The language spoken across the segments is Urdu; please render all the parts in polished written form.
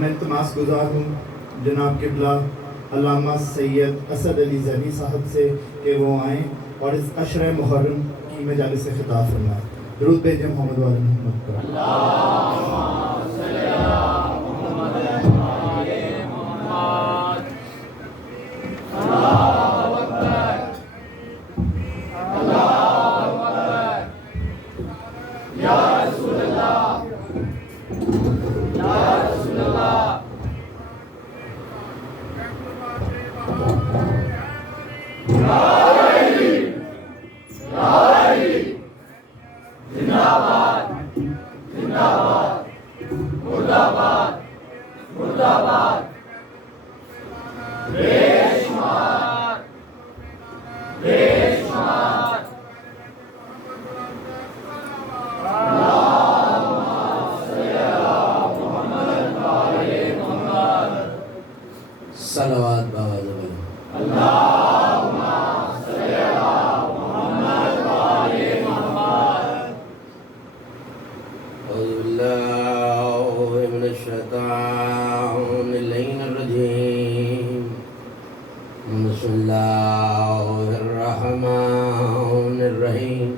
میں التماس گزار ہوں جناب قبلہ علامہ سید اسد علی زینی صاحب سے کہ وہ آئیں اور اس عشرہ محرم کی مجالس سے خطاب فرمائیں۔ درود بھیجیں محمد وعلی محمد پر۔ صلوات باواز بلند۔ اعوذ باللہ من الشیطان اللعین الرجیم، بسم اللہ الرحمن الرحیم،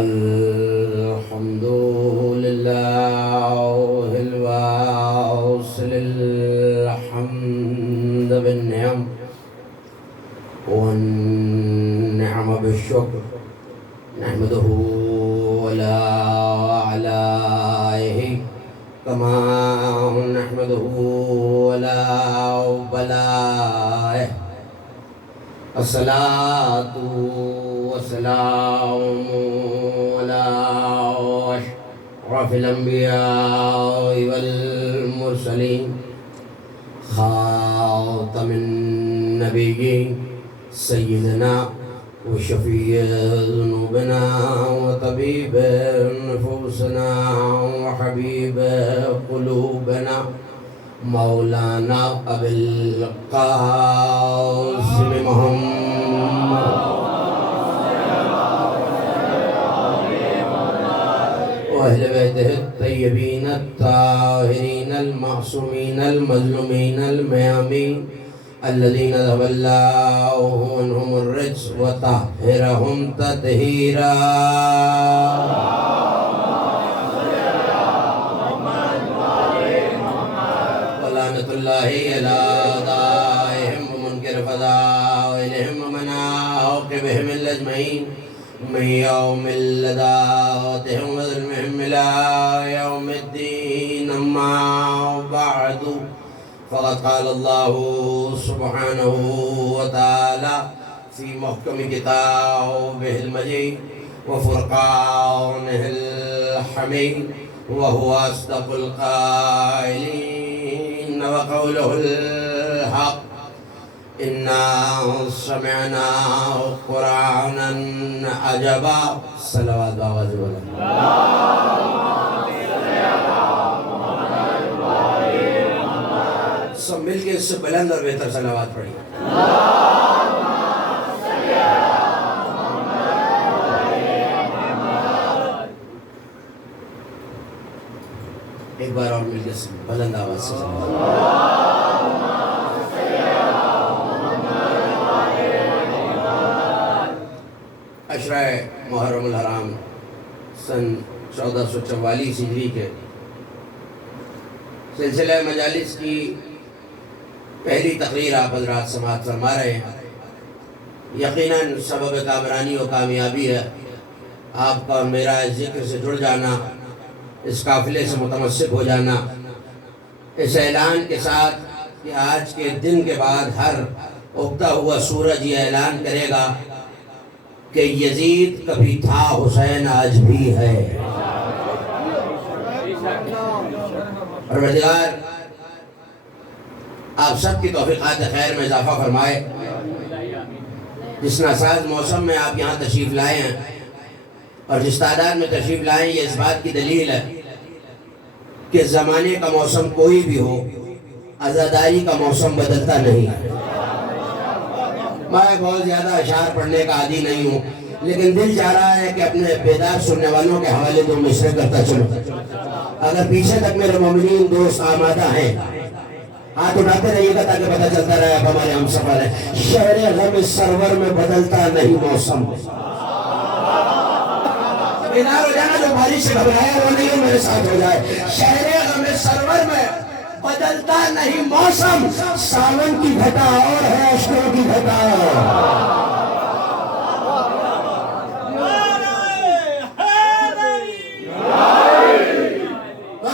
الحمد للہ الواصل الحمد بالنعم والنعم بالشکر، نحمده ولا علائه كما نحمده ولا بلائه، الصلاة والسلام على أشرف الأنبياء والمرسلين، خاتم النبيين، سيدنا وشفيع ذنوبنا وطبيب نفوسنا وحبيب قلوبنا، مولانا أبي القاسم محمد وأهل بيته الطيبين الطاهرين المعصومين المظلومين الميامين، الذين ذهب الله عنهم الرجس وطهرهم تطهيرا، ولعنة الله على أعدائهم ومنكر فضائلهم ومن عاقبهم الأجمعين من يوم لدغتهم وظلمهم إلى يوم الدين، أما بعد، فقد قال الله سبحانه وتعالى في محكم كتابه المجيد وفرقانه الحميد، وهو أصدق القائلين وقوله الحق، إنا سمعنا قرآنا عجبا، صلوات باواز بلند۔ سب مل کے اس سے بلند اور بہتر صلوات پڑھیں۔ ایک بار اور مل کے بلند آواز سے صلوات۔ عشرہ محرم الحرام سن 1444 ہجری کے سلسلہ مجالس کی پہلی تقریر آپ حضرات سماعت فرما رہے ہیں۔ یقیناً سبب کامرانی و کامیابی ہے آپ کا اور میرا اس ذکر سے جڑ جانا، اس قافلے سے متمسک ہو جانا، اس اعلان کے ساتھ کہ آج کے دن کے بعد ہر اگتا ہوا سورج یہ اعلان کرے گا کہ یزید کبھی تھا، حسین آج بھی ہے۔ پروردگار آپ سب کی توفیقات خیر میں اضافہ فرمائے۔ جس ناساز موسم میں آپ یہاں تشریف لائے ہیں اور جس تعداد میں تشریف لائے ہیں، یہ اس بات کی دلیل ہے کہ زمانے کا موسم کوئی بھی ہو، عزاداری کا موسم بدلتا نہیں ہے۔ میں بہت زیادہ اشعار پڑھنے کا عادی نہیں ہوں، لیکن دل چاہ رہا ہے کہ اپنے بیدار سننے والوں کے حوالے دو مشرے کرتا چلو. اگر پیچھے تک میرے مومنین دوست آمادہ ہیں ہاتھ اٹھاتے رہیے گا تاکہ پتہ چلتا رہے اب ہمارے ہم سفر ہے. شہر غم سرور میں بدلتا نہیں موسم. بیدار ہو جانا جو بارش سے گھبرایا وہ نہیں میرے ساتھ ہو جائے. شہر غم سرور میں بدلتا نہیں موسم. ساون کی گھٹا اور ہے اشکوں کی گھٹا.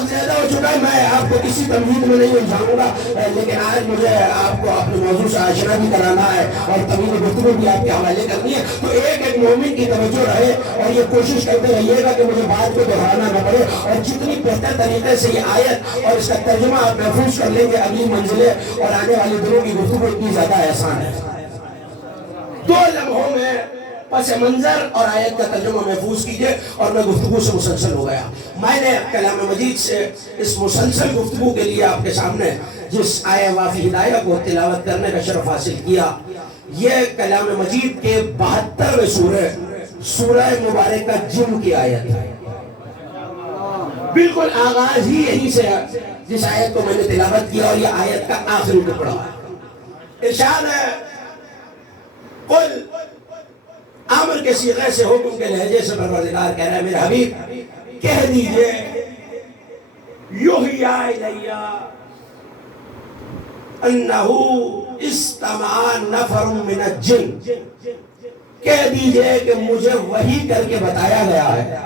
زیادہ ہو چکا ہے, میں آپ کو کسی تمہید میں نہیں الجھاؤں گا, لیکن آج مجھے آپ کو اپنے موضوع سے آشنا بھی کرانا ہے اور طویل گفتگو بھی آپ کے حوالے کرنی ہے. تو ایک مومن کی توجہ رہے اور یہ کوشش کرتے رہیے گا کہ مجھے بات کو دہرانا نہ پڑے, اور جتنی بہتر طریقے سے یہ آیت اور اس کا ترجمہ آپ محفوظ کر لیں گے اگلی منزلیں اور آنے والے دنوں کی گفتگو اتنی زیادہ آسان ہے. 2 لمحوں میں پس منظر اور آیت کا ترجمہ محفوظ کیجئے اور میں گفتگو سے مسلسل ہو گیا. میں نے کلام مجید سے اس مسلسل گفتگو کے لیے آپ کے سامنے جس آیہ وافی ہدایہ کو تلاوت کرنے کا شرف حاصل کیا, یہ کلام مجید کے 72ویں سورہ مبارکہ جن کی آیت ہے. بالکل آغاز ہی یہیں سے ہے جس آیت کو میں نے تلاوت کیا, اور یہ آیت کا آخری ٹکڑا ہے. ارشاد ہے قل, امر کے صیغے سے حکم کے لہجے سے پروردگار کہہ رہا ہے میرے حبیب کہہ دیجئے یحییٰ الیہ انہو استمع نفر من الجن. کہہ دیجئے کہ مجھے وحی کر کے بتایا گیا ہے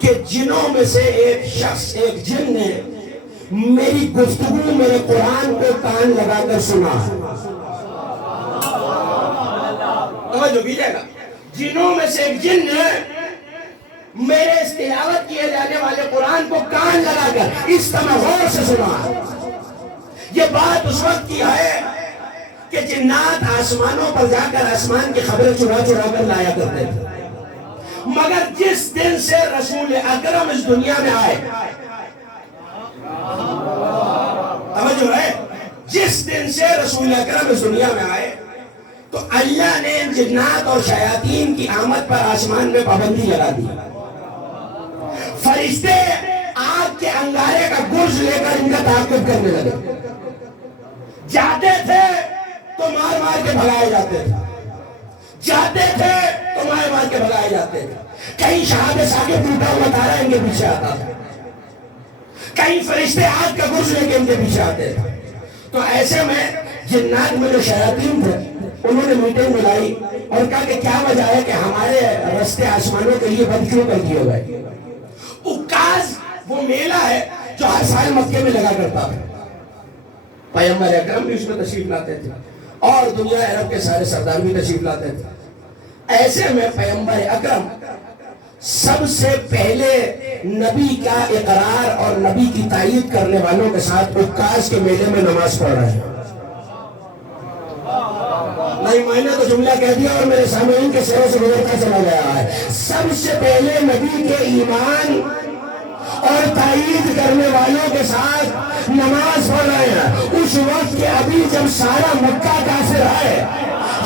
کہ جنوں میں سے ایک شخص, ایک جن نے میری گفتگو, میرے قرآن کو کان لگا کر سنا. جو بھی جائے گا, جنوں میں سے ایک جن نے میرے اس تلاوت کیے جانے والے قرآن کو کان لگا کر استمع غور سے سنا. یہ بات اس وقت کی ہے کہ جنات آسمانوں پر جا کر آسمان کی خبریں چرا چرا کر لایا کرتے تھے, مگر جس دن سے رسول اکرم اس دنیا میں آئے, توجہ ہے, جس دن سے رسول اکرم اس دنیا میں آئے تو اللہ نے جنات اور شیاطین کی آمد پر آسمان میں پابندی لگا دی. فرشتے آگ کے انگارے کا گرز لے کر ان کا تعاقب کرنے لگے. جاتے تھے تو مار مار کے بھگائے جاتے تھے, جاتے تھے تو مار مار کے بھگائے جاتے تھے. کہیں شہاب ثاقب ٹوٹا ہوا تارا ان کے پیچھے آتا تھا, کہیں فرشتے آگ کا گرز لے کے ان کے پیچھے آتے تھے. تو ایسے میں جنات میں جو شیاطین تھے انہوں نے میٹنگ بلائی اور کہا کہ کیا وجہ ہے کہ ہمارے رستے آسمانوں کے لیے بند کیوں کر دیے گئے. اکاز وہ میلہ ہے جو ہر سال مکے میں لگا کرتا تھا. پیغمبر اکرم بھی اس میں تشریف لاتے تھے اور دنیا عرب کے سارے سردار بھی تشریف لاتے تھے. ایسے میں پیغمبر اکرم سب سے پہلے نبی کا اقرار اور نبی کی تائید کرنے والوں کے ساتھ اکاز کے میلے میں نماز پڑھ رہے ہیں. نہیں, میں نے تو جملہ کہہ دیا اور میرے سامعین کے سروں سے گزرتا چلا گیا ہے. سب سے پہلے نبی کے ایمان اور تائید کرنے والوں کے ساتھ نماز پڑھ رہے ہیں. اس وقت کے ابھی جب سارا مکہ کافر ہے,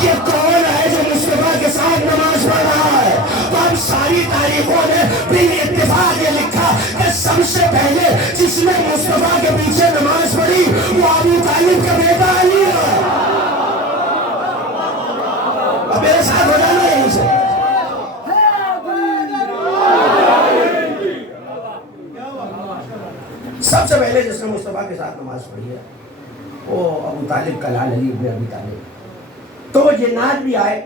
یہ کون ہے جو مصطفیٰ کے ساتھ نماز پڑھ رہا ہے؟ تو اب ساری تاریخوں نے بال اتفاق یہ لکھا کہ سب سے پہلے جس نے مصطفیٰ کے پیچھے نماز پڑھی وہ ابو طالب کا بیٹا علی ہے. اب میرے ساتھ ہو جانا یہیں سے. سب سے پہلے جس نے مصطفیٰ کے ساتھ نماز پڑھی ہے وہ ابو طالب کا لال علی ابن ابی طالب. تو وہ جنات بھی آئے,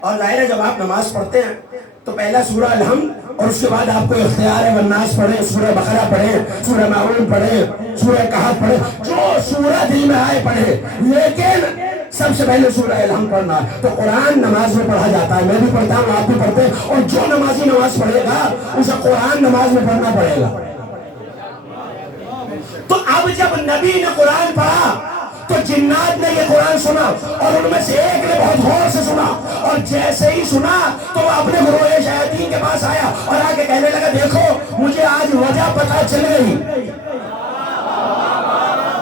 اور ظاہر ہے جب آپ نماز پڑھتے ہیں تو پہلا سورہ الحمد اور اس کے بعد آپ کو اختیار ہے والناس پڑھیں, سورہ بقرہ پڑھیں, سورہ معون پڑھیں, سورہ کہف پڑھیں, جو سورہ دل میں آئے پڑھیں, لیکن سب سے پہلے سورہ الحمد پڑھنا ہے. تو قرآن نماز میں پڑھا جاتا ہے, میں بھی پڑھتا ہوں, آپ بھی پڑھتے ہیں, اور جو نمازی نماز پڑھے گا اسے قرآن نماز میں پڑھنا پڑے گا. تو اب جب نبی نے قرآن پڑھا تو جنات نے یہ قرآن سنا, اور ان میں سے ایک نے بہت غور سے سنا, اور جیسے ہی سنا تو وہ اپنے گروہ شیاطین کے پاس آیا اور آ کے کہنے لگا دیکھو مجھے آج وجہ پتہ چل گئی.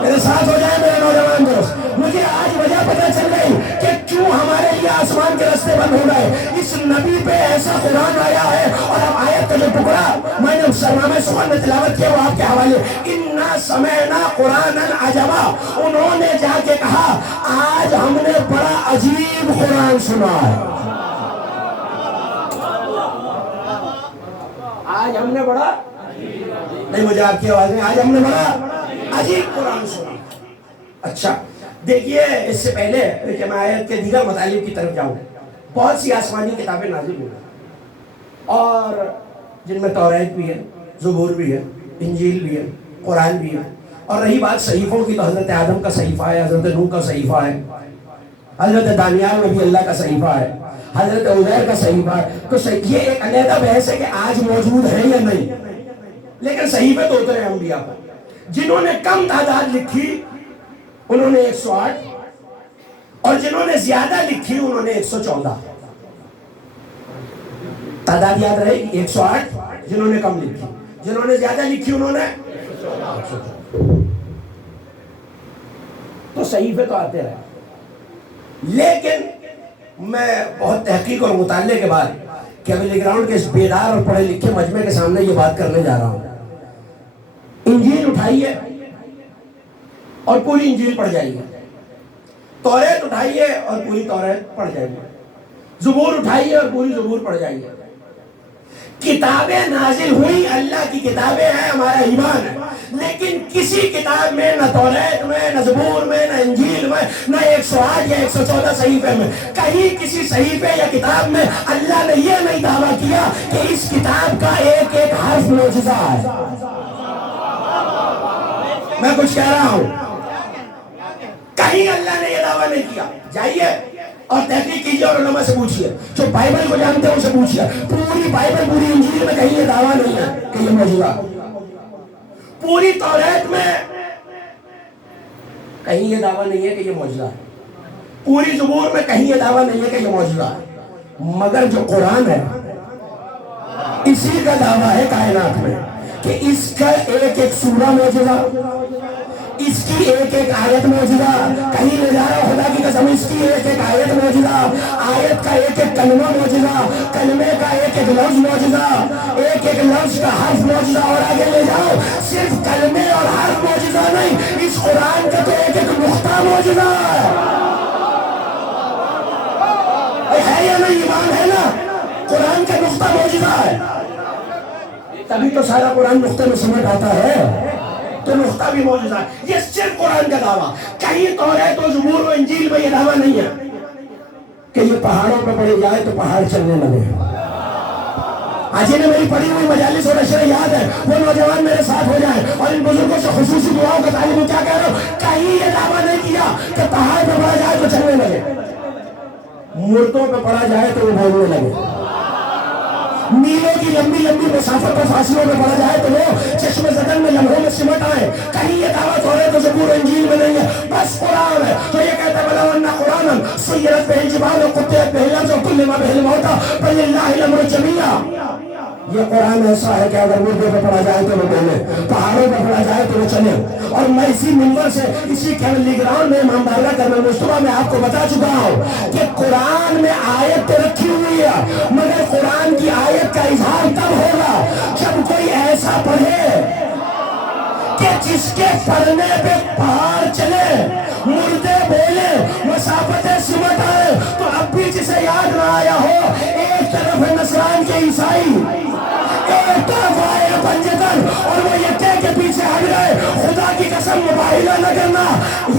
میرے ساتھ ہو جائے میرے نوجوان دوست, مجھے آج وجہ پتہ چل گئی کہ کیوں ہمارے لیے آسمان کے راستے بند ہو گئے. اس نبی پہ ایسا قرآن آیا ہے. اور اب آیت کا جو ٹکڑا میں نے سرنامہ سخن میں تلاوت کیا وہ آپ کے حوالے. اِنَّا سَمِعْنَا قُرْآنًا عَجَبًا. انہوں نے جا کے کہا آج ہم نے بڑا عجیب قرآن سنا ہے. آج ہم نے بڑا نہیں مجھے آپ کی آواز میں آج ہم نے بڑا عجیب قرآن سنا. اچھا دیکھیے اس سے پہلے کہ میں آیت کے دیگر مطالب کی طرف جاؤں بہت سی آسمانی کتابیں نازل ہوئی اور جن میں توریت بھی ہے زبور بھی ہے انجیل بھی ہے قرآن بھی ہے. اور رہی بات صحیفوں کی تو حضرت آدم کا صحیفہ ہے حضرت نوح کا صحیفہ ہے حضرت دانیال میں بھی اللہ کا صحیفہ ہے حضرت عزیر کا صحیفہ ہے. تو یہ ایک علیحدہ بحث ہے کہ آج موجود ہے یا نہیں. لیکن صحیفے تو اترے انبیاء پر جنہوں نے کم تعداد لکھی انہوں نے 108 اور جنہوں نے زیادہ لکھی انہوں نے 114. تعداد یاد رہے گی 108 جنہوں نے کم لکھی جنہوں نے زیادہ لکھی انہوں نے 114. تو صحیفے تو آتے رہے. لیکن میں بہت تحقیق اور مطالعے کے بعد کہ ابھی گراؤنڈ کے اس بیدار اور پڑھے لکھے مجمع کے سامنے یہ بات کرنے جا رہا ہوں. انجیل اٹھائیے اور پوری انجیل پڑھ جائیے. توریت اٹھائیے اور پوری توریت پڑھ جائیے. زبور اٹھائیے اور پوری زبور پڑھ جائیے. کتابیں نازل ہوئی اللہ کی کتابیں ہیں ہمارا ایمان ہے. لیکن کسی کتاب میں نہ توریت میں نہ زبور میں نہ انجیل میں نہ 108 یا 114 صحیفے میں کہیں کسی صحیفے یا کتاب میں اللہ نے یہ نہیں دعویٰ کیا کہ اس کتاب کا ایک ایک حرف معجزہ ہے. میں کچھ کہہ رہا ہوں کہیں اللہ نے یہ دعویٰ نہیں کیا. جائیے اور تحقیق کیجیے اور علماء سے پوچھیے جو بائبل کو جانتے ہیں ان سے پوچھیے. پوری بائبل پوری انجیل میں کہیں یہ دعویٰ نہیں ہے کہ یہ معجزہ. پوری توریت میں کہیں یہ دعویٰ نہیں ہے کہ یہ معجزہ ہے. پوری زبور میں کہیں یہ دعویٰ نہیں ہے کہ یہ معجزہ ہے. مگر جو قرآن ہے اسی کا دعویٰ ہے کائنات میں کہ اس کا ایک ایک سورہ معجزہ اس کی ایک ایک آیت معجزہ. کہیں لے جا رہا خدا کی قسم اس کی ایک ایک آیت معجزہ. آیت کا ایک ایک کلمہ معجزہ. کلمے کا ایک ایک لفظ معجزہ. ایک ایک لفظ کا حرف معجزہ. اور آگے لے جاؤ صرف کلمے اور حرف معجزہ نہیں اس قرآن کا تو ایک ایک نقطہ معجزہ ہے یا نہیں. ایمان ہے نا قرآن کا نقطہ معجزہ ہے. تبھی تو سارا قرآن نقطے میں سمجھ آتا ہے. تو نقطہ بھی معجزہ ہے. یہ صرف قرآن کا دعویٰ. کہیں توریت و زبور و انجیل میں یہ دعویٰ نہیں ہے کہ یہ پہاڑوں پہ پڑے جائے تو پہاڑ چلنے لگے. آج انہیں میری پڑھی ہوئی مجالس اور اشرے یاد ہے وہ نوجوان میرے ساتھ ہو جائیں اور ان بزرگوں سے خصوصی دعاؤں کا تعلیم کیا کہہ رہا ہوں. کہیں یہ دعویٰ نہیں کیا کہ پہاڑ پہ پڑا جائے تو چلنے لگے. مردوں پہ پڑا جائے تو وہ بولنے لگے. میلوں کی لمبی لمبی مسافت پر فاصلوں میں پڑا جائے تو وہ چشم زدن میں لمحوں میں سمٹ آئے. کہیں یہ دعوت ہو رہے تو زبور انجیل میں نہیں ہے بس قرآن ہے. تو یہ کہتا ہے بلا ورنہ قرآن سیرت بہ الجبال و قطعت بہ الارض و کل ما بہ الموت فللہ الامر جمیعا. یہ قرآن ایسا ہے کہ اگر مردوں پہ پڑا جائے تو وہ بولے پہاڑوں پہ پڑا جائے تو وہ چلے. اور میں اسی منبر سے اسی کیملی گراؤنڈ میں امام بارگاہ کرم مصطفیٰ میں آپ کو بتا چکا ہوں کہ قرآن میں آیت تو رکھی ہوئی ہے مگر قرآن کی آیت کا اظہار تب ہوگا جب کوئی ایسا پڑھے کہ جس کے پڑھنے پہ پہاڑ چلے مردے بولے مسافتیں سمٹ آئے. تو اب بھی جسے یاد نہ آیا ہو ایک طرف ہے نصران کے عیسائی ایک طرف آئے پنجتن اور وہ یہ کہہ کے پیچھے ہٹ گئے خدا کی قسم مباہلہ نہ کرنا.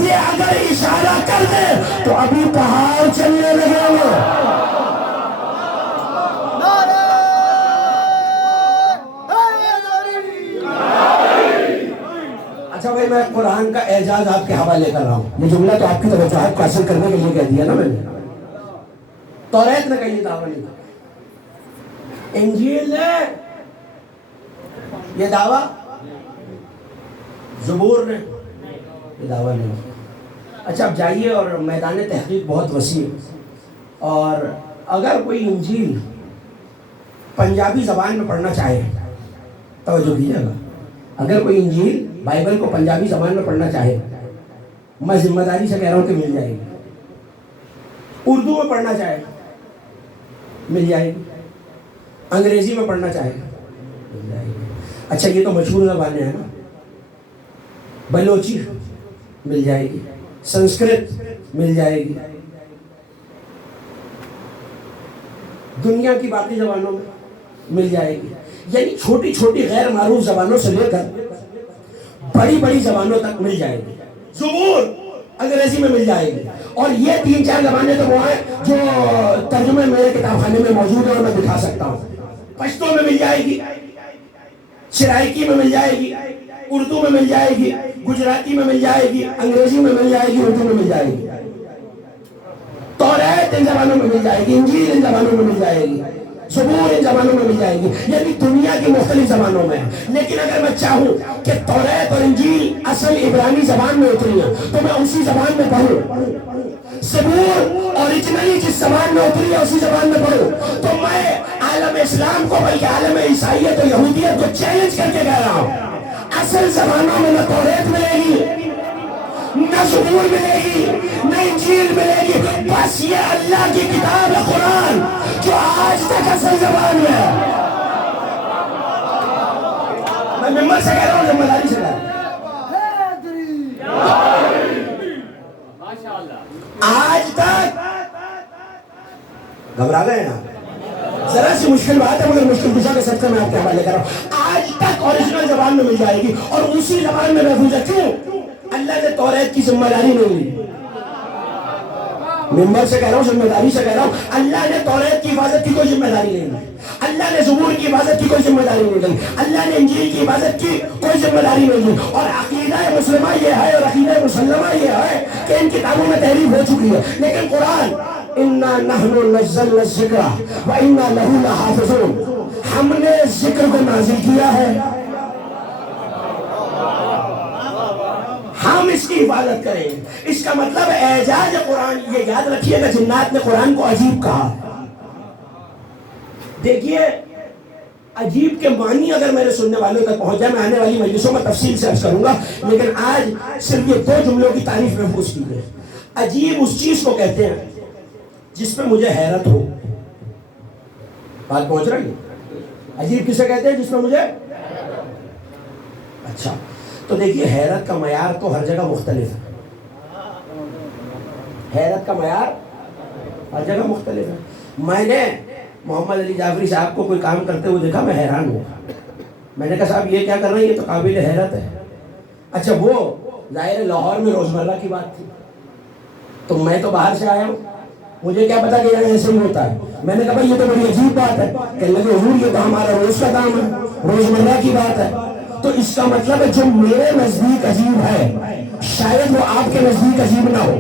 یہ اگر اشارہ کر دے تو ابھی پہاڑ چلنے لگے ہوئے. اچھا بھائی میں قرآن کا اعجاز آپ کے حوالے کر رہا ہوں. یہ جملہ تو آپ کی توجہ کو حاصل کرنے کے لیے کہہ دیا نا میں نے. توریت نے کہیں دعویٰ نہیں کیا. انجیل نے یہ دعویٰ زبور نے یہ دعویٰ نہیں کیا. اچھا اب جائیے اور میدان تحقیق بہت وسیع اور اگر کوئی انجیل پنجابی زبان میں پڑھنا چاہے توجہ کیجیے گا اگر کوئی انجیل بائبل کو پنجابی زبان میں پڑھنا چاہے میں ذمہ داری سے کہہ رہا ہوں کہ مل جائے گی. اردو میں پڑھنا چاہے گا مل جائے گی، انگریزی میں پڑھنا چاہے گا مل جائے گی. اچھا یہ تو مشہور زبانیں ہیں نا. بلوچی مل جائے گی، سنسکرت مل جائے گی، دنیا کی باقی زبانوں میں مل جائے گی. یعنی چھوٹی چھوٹی غیر معروف زبانوں سے لے کر بڑی بڑی زبانوں تک مل جائے گی. زبور انگریزی میں مل جائے گی. اور یہ 3-4 زبانیں تو وہ ہیں جو ترجمے میرے کتاب خانے میں موجود ہیں اور میں دکھا سکتا ہوں. پشتو میں مل جائے گی، سرائکی میں مل جائے گی، اردو میں مل جائے گی، گجراتی میں مل جائے گی، انگریزی میں مل جائے گی، اردو میں مل جائے گی. توریت ان زبانوں میں مل جائے گی، انجیل ان زبانوں میں مل جائے گی، زبور ان زبانوں میں مل جائے گی. یعنی دنیا کی مختلف زبانوں میں. لیکن اگر میں چاہوں کہ توریت اور انجیل اصل عبرانی زبان میں اتری ہیں تو میں اسی زبان میں پڑھوں. زبور اوریجنلی جس زبان میں اتری ہے اسی زبان میں پڑھوں. تو میں عالم اسلام کو بلکہ عالم عیسائیت اور یہودیت کو چیلنج کر کے کہہ رہا ہوں اصل زبانوں میں نہ توریت ملے گی، نہ زبور ملے گی، نہ انجیل ملے گی. بس یہ اللہ کی کتاب ہے قرآن جو آج تک اصل زبان میں ہے. میں ممبر سے کہہ رہا ہوں، ذمہ داری سے کہہ رہا ہوں. آج تک گھبرا گئے ہیں آپ؟ ذرا سی مشکل بات ہے مگر مشکل کشا کے صدقے میں آپ کے حوالے کر رہا ہوں. آج تک اوریجنل زبان میں مل جائے گی اور اسی زبان میں محفوظ ہے. کیوں؟ اللہ نے توریت کی ذمہ داری نہیں لی. ممبر سے کہہ رہا ہوں، ذمہ داری سے کہہ رہا ہوں. اللہ نے توریت کی حفاظت کی کوئی ذمہ داری نہیں لی. اللہ نے زبور کی حفاظت کی کوئی ذمہ داری نہیں لی. اللہ نے انجیل کی حفاظت کی کوئی ذمہ داری نہیں لی. اور عقیدہ مسلمہ یہ ہے اور عقیدہ مسلمہ یہ ہے کہ ان کتابوں میں تحریف ہو چکی ہے. لیکن قرآن اِنَّا نَحْنُ نَزَّلْنَا الذِّكْرَ وَإِنَّا لَهُ لَحَافِظُونَ، ہم نے ذکر کو نازل کیا ہے، ہم اس کی حفاظت کریں. اس کا مطلب اعجاز قرآن. یہ یاد رکھیے گا جنات نے قرآن کو عجیب کہا. دیکھیے عجیب کے معنی اگر میرے سننے والوں تک پہنچ جائے، میں آنے والی مجلسوں میں تفصیل سے عرض کروں گا، لیکن آج صرف یہ 2 جملوں کی تعریف محفوظ کی ہے. عجیب اس چیز کو کہتے ہیں جس پہ مجھے حیرت ہو. بات پہنچ رہی ہے؟ عجیب کسے کہتے ہیں؟ جس پہ مجھے. اچھا تو دیکھیے حیرت کا معیار تو ہر جگہ مختلف ہے. حیرت کا معیار ہر جگہ مختلف ہے. میں نے محمد علی جعفری صاحب کو کوئی کام کرتے ہوئے دیکھا، میں حیران ہوں. میں نے کہا صاحب یہ کیا کر رہے ہیں، یہ تو قابل حیرت ہے. اچھا وہ ظاہر لاہور میں روزمرہ کی بات تھی، تو میں تو باہر سے آیا ہوں، مجھے کیا پتا کہ یہاں ایسے ہی ہوتا ہے. میں نے کہا بھائی یہ تو بڑی عجیب بات ہے. کہ لگے حضور یہ تو ہمارا روز کا کام ہے، روزمرہ کی بات ہے. تو اس کا مطلب ہے جو میرے نزدیک عجیب ہے شاید وہ آپ کے نزدیک عجیب نہ ہو.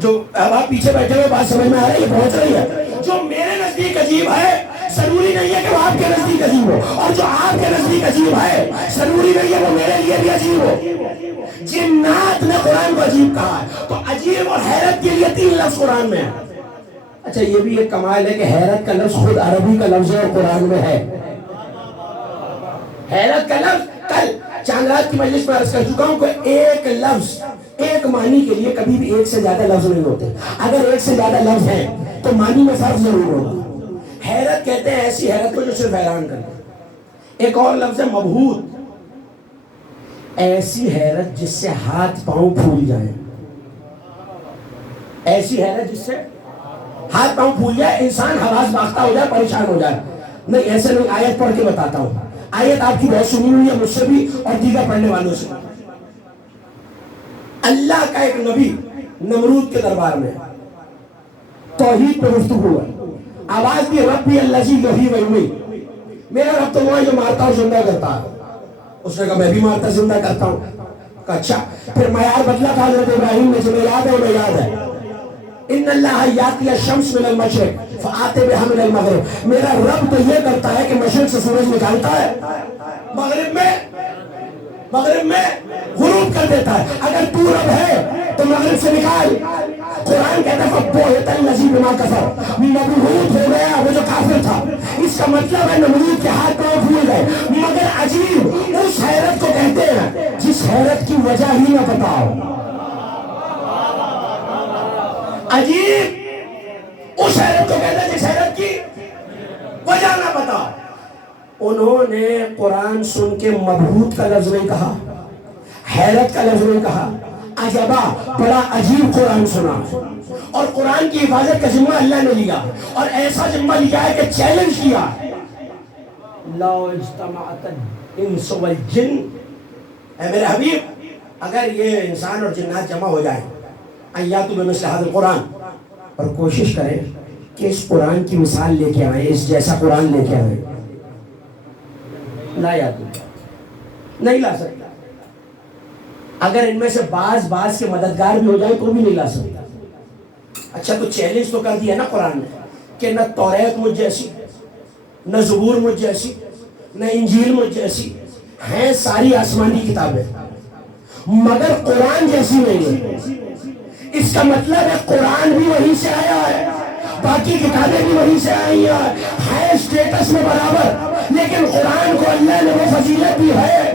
جو اب آپ پیچھے بیٹھے ہوئے بات سمجھ میں آ رہی ہے، پہنچ رہی ہے. جو میرے نزدیک عجیب ہے ضروری نہیں ہے کہ وہ آپ کے نزدیک عجیب ہو، اور جو آپ کے نزدیک عجیب ہے ضروری نہیں ہے وہ میرے لیے بھی عجیب ہو. جنات نے قرآن کو عجیب کہا ہے، تو عجیب اور حیرت کے لیے 3 لفظ قرآن میں ہے. اچھا یہ بھی ایک کمال ہے کہ حیرت کا لفظ خود عربی کا لفظ ہے اور قرآن میں ہے. حیرت کا لفظ کل چاند رات کی مجلس میں عرض کر چکا ہوں کہ ایک لفظ ایک معنی کے لیے کبھی بھی ایک سے زیادہ لفظ نہیں ہوتے. اگر ایک سے زیادہ لفظ ہیں تو معنی میں فرق ضرور ہوگا. حیرت کہتے ہیں ایسی حیرت کو جو صرف حیران کرے. ایک اور لفظ ہے مبہوت، ایسی حیرت جس سے ہاتھ پاؤں پھول جائیں. ایسی حیرت جس سے ہاتھ پاؤں پھول جائے، انسان حواس باختہ ہو جائے، پریشان ہو جائے. نہیں ایسے نہیں، آیت پڑھ کے بتاتا ہوں. آیت آپ کی بہت سنی ہوئی ہے مجھ سے بھی اور دیگر پڑھنے والوں سے. اللہ کا ایک نبی نمرود کے دربار میں توحید پہ گفتگو ہے. آواز دی ربی الذی یحیی و یمیت، میرا رب تو وہ ہے جو مارتا اور زندہ کرتا ہے. اس نے کہا میں بھی مارتا زندہ کرتا ہوں. کہا اچھا. پھر معیار بدلا تھا حضرت ابراہیم نے، جنہیں یاد ہے انہیں یاد ہے. ان اللہ یاتی الشمس من المشرق فآتی بہا من المغرب. میرا رب تو یہ کرتا ہے کہ مشرق سے سورج نکالتا ہے، مغرب میں غروب کر دیتا ہے. اگر تو رب ہے تو مغرب سے نکال. قرآن کہتا ہے فَبُہِتَ الَّذِی بِمَا کَفَرَ، مبہوت ہو گیا وہ جو کافر تھا. اس کا مطلب ہے نمرود کے ہاتھ پاؤں پھول گئے. مگر عجیب اس حیرت کو کہتے ہیں جس حیرت کی وجہ ہی نہ پتا ہو. عجیب اس حیرت کو کہتے ہیں جس حیرت کی وجہ نہ پتا. انہوں نے قرآن سن کے مبہوت کا لفظ نہیں کہا, حیرت کا لفظ نہیں کہا, عجبا بڑا عجیب قرآن سنا. اور قرآن کی حفاظت کا ذمہ اللہ نے لیا, اور ایسا ذمہ لیا ہے کہ چیلنج کیا, لو اجتمعت الانس والجن, اے میرے حبیب اگر یہ انسان اور جنات جمع ہو جائیں ان یاتوا بمثل ھذا القرآن, اور کوشش کریں کہ اس قرآن کی مثال لے کے آئیں, اس جیسا قرآن لے کے آئیں, لا یاتوا, نہیں لا سکتا. اگر ان میں سے بعض کے مددگار بھی ہو جائیں تو بھی نہیں لا سکتا. اچھا تو چیلنج تو کر دیا نا قرآن نے کہ نہ توریت مجھ جیسی, نہ زبور مجھ جیسی, نہ انجیل مجھ جیسی, ہیں ساری آسمانی کتابیں مگر قرآن جیسی نہیں ہے. اس کا مطلب ہے قرآن بھی وہیں سے آیا ہے, باقی کتابیں بھی وہیں سے آئی ہیں اسٹیٹس میں برابر, لیکن قرآن کو اللہ نے وہ فضیلت دی ہے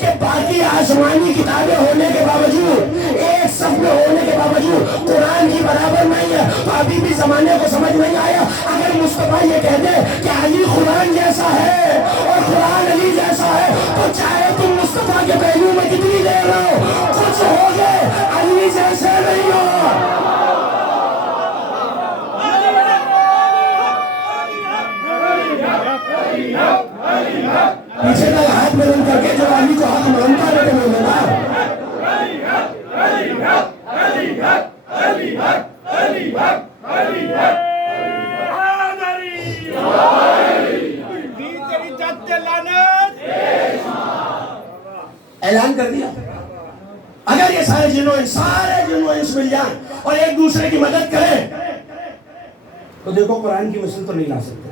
کہ باقی آسمانی کتابیں ہونے کے باوجود, ایک صف میں ہونے کے باوجود قرآن کی برابر نہیں ہے. تو ابھی بھی زمانے کو سمجھ نہیں آیا. اگر مصطفیٰ یہ کہہ دے کہ علی قرآن جیسا ہے اور قرآن علی جیسا ہے, تو چاہے تم مصطفیٰ کے پہلو میں کتنی دیر رہو, کچھ ہو گئے علی جیسے نہیں ہو. پیچھے کا ہاتھ بلند کر کے جو علی کو حق مانتا ہے تو میں اعلان کر دیا. اگر یہ سارے جنوں انس مل جائیں اور ایک دوسرے کی مدد کریں تو دیکھو قرآن کی مثل تو نہیں لا سکتے.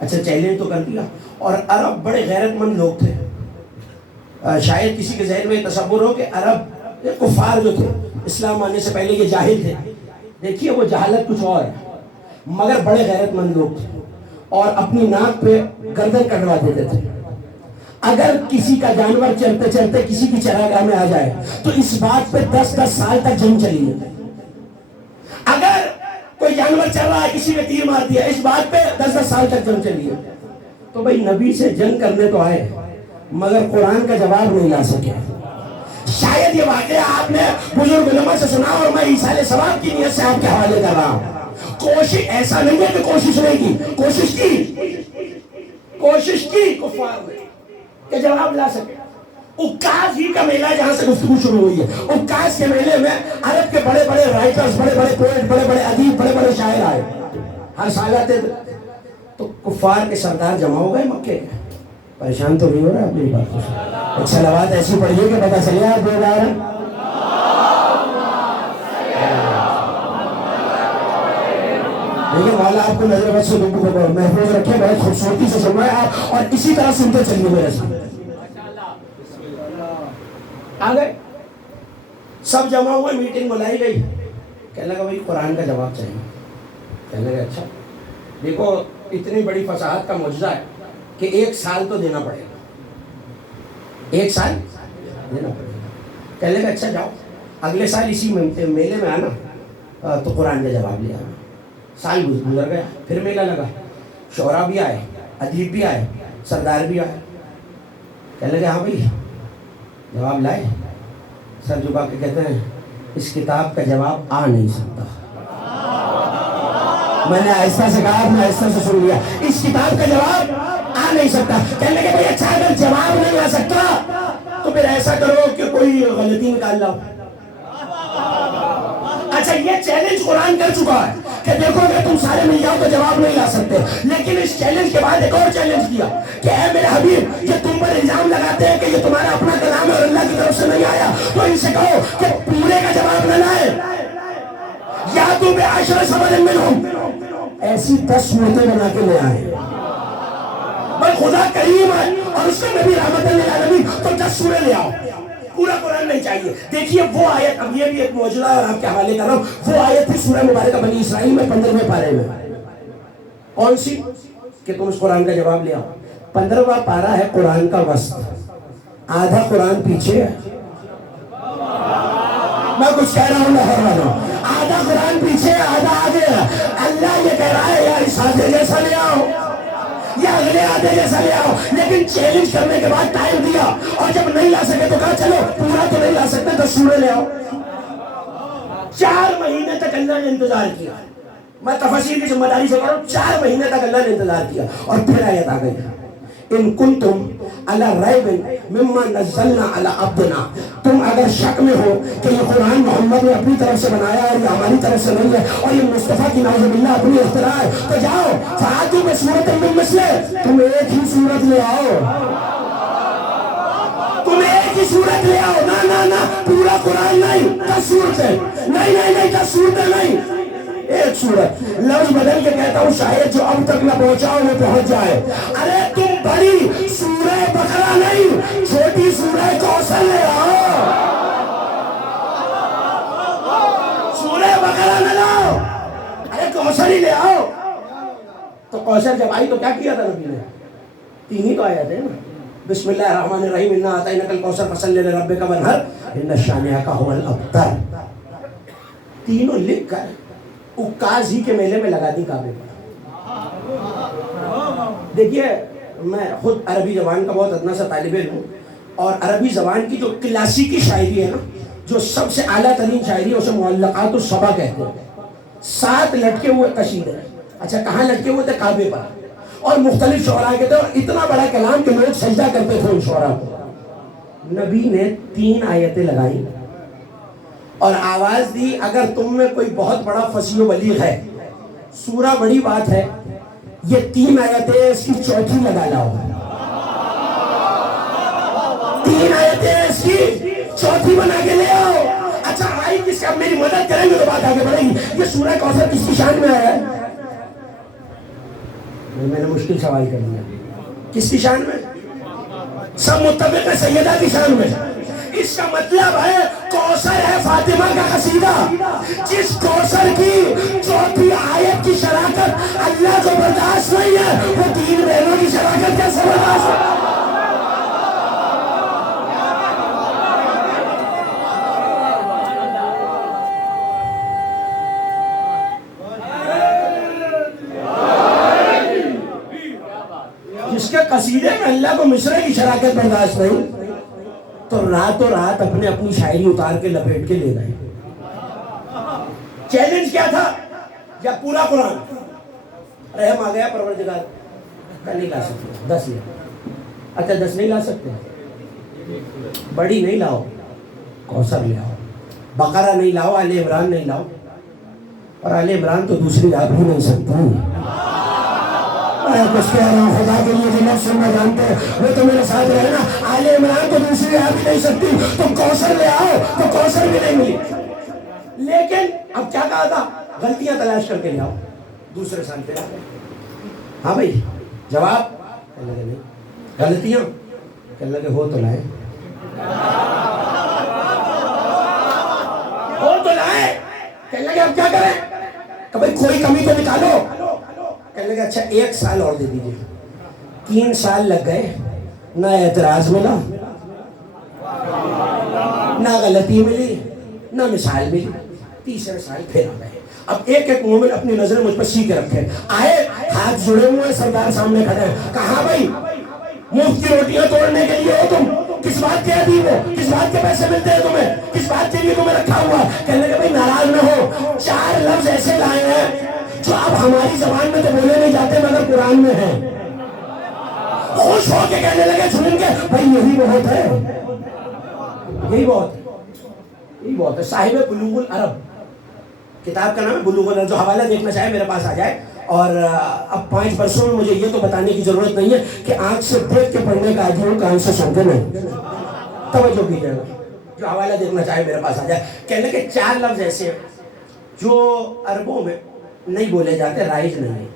اچھا چیلنج تو کر دیا. اور عرب بڑے غیرت مند لوگ تھے. شاید کسی کے ذہن میں تصور ہو کہ عرب کفار جو تھے اسلام آنے سے پہلے یہ جاہل تھے. دیکھیے وہ جہالت کچھ اور ہے, مگر بڑے غیرت مند لوگ تھے اور اپنی ناک پہ گردن کٹوا دیتے تھے. اگر کسی کا جانور چلتے چلتے کسی کی چراگاہ میں آ جائے تو اس بات پہ 10 سال تک جنگ چلی ہے. اگر کوئی جانور چل رہا ہے کسی نے تیر مار دیا, اس بات پہ 10 سال تک جنگ چلی ہے. تو بھائی نبی سے جنگ کرنے تو آئے مگر قرآن کا جواب نہیں لا سکے. شاید یہ واقعہ آپ نے بزرگ علماء سے سنا اور میں ایصال ثواب کی نیت سے آپ کے حوالے کر رہا ہوں. کوشش ایسا نہیں ہے کہ کوشش نہیں کی, کوشش کی کفار نے کہ جواب لا سکے. اکاس ہی کا میلہ جہاں سے گفتگو شروع ہوئی ہے, اکاس کے میلے میں عرب کے بڑے بڑے رائٹرز, بڑے بڑے پوئٹ, بڑے بڑے ادیب, بڑے بڑے شاعر آئے. ہر سال آتے تھے. تو کفار کے سردار جمع ہو گئے مکے کے. پریشان تو نہیں ہو رہا اپنی بات سے. اچھا لوات ایسی پڑھیے کہ پتہ چلے آپ دو بار. لیکن مولا آپ کو نظر بد سے محفوظ رکھے, بہت خوبصورتی سے سنوائے آپ اور اسی طرح سنتے چلیے میرے ساتھ. آ گئے سب جمع ہوئے, میٹنگ بلائی گئی. کہنے لگا بھائی قرآن کا جواب چاہیے. کہنے لگا اچھا دیکھو اتنی بڑی فصاحت کا معجزہ ہے کہ 1 سال تو دینا پڑے گا, 1 سال دینا پڑے گا. کہنے لگا اچھا جاؤ اگلے سال اسی میلے میں آنا تو قرآن کا جواب لے آنا. سال گزر گیا, پھر میلہ لگا, شعراء بھی آئے, ادیب بھی آئے, سردار بھی آئے. کہنے لگے ہاں بھائی جواب لائے. سر جھکا کے کہتے ہیں اس کتاب کا جواب آ نہیں سکتا. میں نے آہستہ سے کہا, میں آہستہ سے سن لیا, اس کتاب کا جواب آ نہیں سکتا. کہنے لگے بھائی اچھا اگر جواب نہیں آ سکتا تو پھر ایسا کرو کہ کوئی غلطی نکال لاؤ. اچھا یہ چیلنج قرآن کر چکا ہے کہ دیکھو اگر تم سارے مل جاؤ تو جواب نہیں لا سکتے. لیکن اس چیلنج کے بعد ایک اور چیلنج کیا کہ اے میرے حبیب یہ تم پر الزام لگاتے ہیں کہ یہ تمہارا اپنا کلام ہے اور اللہ کی طرف سے نہیں آیا, تو ان سے کہو کہ پورے کا جواب نہ لائے. یا تو بے عشر سبع منہم, ایسی 10 صورتیں بنا کے لے آئے. بھائی خدا کریم ہے اور اس کا نبی رحمت للعالمین, تو 10 سورے لے آؤ. پورا قرآن نہیں چاہیے. دیکھیے وہ آیت, اب یہ بھی ایک معجزہ ہے اور آپ کے حوالے کر رہا ہوں. وہ آیت تھی سورہ مبارکہ بنی اسرائیل میں 15ویں پارے میں. کون سی کہ تم اس قرآن کا جواب لے آؤ. 15واں پارہ ہے قرآن کا وسط, آدھا قرآن پیچھے ہے. میں کچھ کہہ رہا ہوں لاہور والوں، آدھا قرآن پیچھے آدھا آگے، اللہ یہ کہہ رہا ہے یا اس آدھے جیسا لے آؤ یا اگلے آدھے جیسا لے آؤ، لیکن چیلنج کرنے کے بعد ٹائم دیا، اور جب نہیں لا سکے تو کہا چلو پورا تو نہیں لا سکتے 10 سورے لے آؤ۔ 4 مہینے تک اللہ نے انتظار کیا، میں تفسیر کی ذمہ داری سے کہہ رہا ہوں، 4 مہینے تک اللہ نے انتظار کیا، اور پھر آیت آ گئی، ان کنتم علی ریب مما نزلنا علی عبدنا، تم اگر شک میں ہو کہ یہ قرآن محمد نے اپنی طرف سے بنایا اور یہ ہماری طرف سے نہیں ہے اور یہ مصطفیٰ کی نعوذ باللہ اپنی اختراع ہے، تو جاؤ فاتوا بسورۃ من مثلہ، تم ایک ہی سورت لے آؤ، تم ایک ہی سورت لے آؤ، نہ پورا قرآن نہیں، 10 صورتیں نہیں 10 صورتیں نہیں، ایک سورت، لفظ بدل کے کہتا ہوں شاید جو اب تک نہ پہنچاؤ وہ پہنچ جائے، ارے تم بڑی سورہ بقرہ نہیں چھوٹی سورہ کوثر لے آؤ، سورہ بقرہ نہ لاؤ، ارے کوثر ہی لے آؤ۔ تو کوثر جب آئی تو کیا کیا تھا نبی نے؟ 3 ہی تو آیات ہیں نا، بسم اللہ الرحمن الرحیم انا اعطیناک الکوثر فصلی لربک وانحر ان شانئک هو الابتر، تینوں لکھ کر اکاز ہی کے میلے میں لگا دی کعبے پر۔ دیکھیے میں خود عربی زبان کا بہت ادنا سا طالب علم ہوں، اور عربی زبان کی جو کلاسیکی شاعری ہے نا، جو سب سے اعلیٰ ترین شاعری ہے، اسے معلقات الصبا کہتے ہیں، 7 لٹکے ہوئے قصیدے، اچھا کہاں لٹکے ہوئے تھے؟ کعبے پر، اور مختلف شعراء کے تھے، اور اتنا بڑا کلام کہ لوگ سجدہ کرتے تھے ان شعراء کو۔ نبی نے 3 آیتیں لگائی اور آواز دی، اگر تم میں کوئی بہت بڑا فصیح و بلیغ ہے، سورہ بڑی بات ہے، یہ 3 آیتیں اس کی 4تھی لگا لاؤ، 3 آیتیں اس کی 4تھی بنا کے لے آؤ۔ اچھا آئی کس کا؟ میری مدد کریں گے تو بات آگے بڑھے گی۔ یہ سورہ کوثر کس کی شان میں آیا ہے؟ میں نے مشکل سوال کر لیا، کس کی شان میں؟ سب متفق ہے سیدہ کی شان میں۔ اس کا مطلب ہے کوثر ہے فاطمہ کا قصیدہ، جس کوثر کی 4تھی آیت کی شراکت اللہ کو برداشت نہیں ہے، وہ 3 بہنوں کی شراکت کیسے برداشت ہے؟ جس کے قصیدے میں اللہ کو مصرے کی شراکت برداشت نہیں، تو راتوں رات اپنی شاعری اتار کے لپیٹ کے لے گئے۔ چیلنج کیا تھا؟ یا پورا قرآن؟ رحم آ گیا پروردگار، نہیں لا سکتے 10 لے، اچھا 10 نہیں لا سکتے، بڑی نہیں لاؤ کوثر لے آؤ، بقرہ نہیں لاؤ، آل عمران نہیں لاؤ، اور آل عمران تو دوسری لا بھی نہیں سکتی۔ میں کچھ کہہ رہا ہوں، خدا کے لیے جو لفظ سننا جانتے ہیں وہ تو میرے ساتھ رہے نا، آل عمران تو دوسری آ بھی نہیں سکتی، تم کوثر لے آؤ تو کوثر بھی نہیں ملی۔ لیکن اب کیا کہا تھا؟ غلطیاں تلاش کر کے لے آؤ، دوسرے سال پہ آ گئے۔ ہاں بھائی جواب؟ کہنے لگے نہیں۔ غلطیاں؟ کہنے لگے ہو تو لائے، ہو تو لائے۔ کہنے لگے اب کیا کریں؟ کہ بھائی کوئی کمی تو نکالو۔ کہنے لگے اچھا 1 سال اور دے دیجیے۔ 3 سال لگ گئے، نہ اعتراض ملا، نہ غلطی ملی، نہ مثال ملی۔ 3 سال پھر آ گئے۔ اب ایک مومن اپنی نظریں مجھ پر سیکھ کے رکھے، آئے ہاتھ جڑے ہوئے سردار سامنے کھڑے، کہا بھائی مفت کی روٹیاں توڑنے کے لیے ہو تم؟ کس بات کے عدیب ہو؟ کس بات کے پیسے ملتے ہیں تمہیں؟ کس بات کے لیے تمہیں رکھا ہوا؟ کہنے لگے بھائی ناراض نہ ہو، 4 لفظ ایسے لائے ہیں جو اب ہماری زبان میں تو بولے نہیں جاتے مگر قرآن میں ہیں۔ خوش ہو کے کہنے لگے جھوم کے، بھائی یہی بہت ہے، یہی بہت ہے، یہی بہت ہے۔ صاحب بلوغ العرب کتاب کا نام ہے بلوغ العرب، جو حوالہ دیکھنا چاہے میرے پاس آ جائے۔ اور اب 5 برسوں میں مجھے یہ تو بتانے کی ضرورت نہیں ہے کہ آنکھ سے دیکھ کے پڑھنے کا عادی ہوں، کان سے سن کے نہیں۔ توجہ کیجیے گا، جو حوالہ دیکھنا چاہے میرے پاس آ جائے۔ کہنے کے 4 لفظ ایسے ہیں جو عربوں میں نہیں بولے جاتے، رائج نہیں ہے،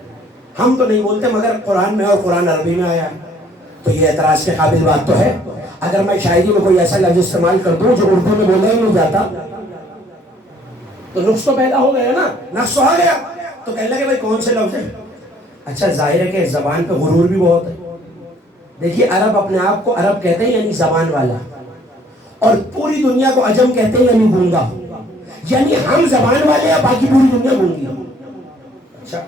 ہم تو نہیں بولتے مگر قرآن میں اور قرآن عربی میں آیا ہے، تو یہ اعتراض کے قابل بات تو ہے۔ اگر میں شاعری میں کوئی ایسا لفظ استعمال کر دوں جو اردو میں بولا ہی نہیں جاتا تو نقص تو پیدا ہو گیا نا، نقص آ گیا۔ تو کہنے لگے بھائی کون سے لفظ ہیں؟ اچھا ظاہر ہے کہ زبان پہ غرور بھی بہت ہے۔ دیکھیے عرب اپنے آپ کو عرب کہتے ہیں یعنی زبان والا، اور پوری دنیا کو عجم کہتے ہیں یعنی گونگا۔ یعنی ہم زبان والے ہیں, باقی پوری دنیا گونگی ہے. اچھا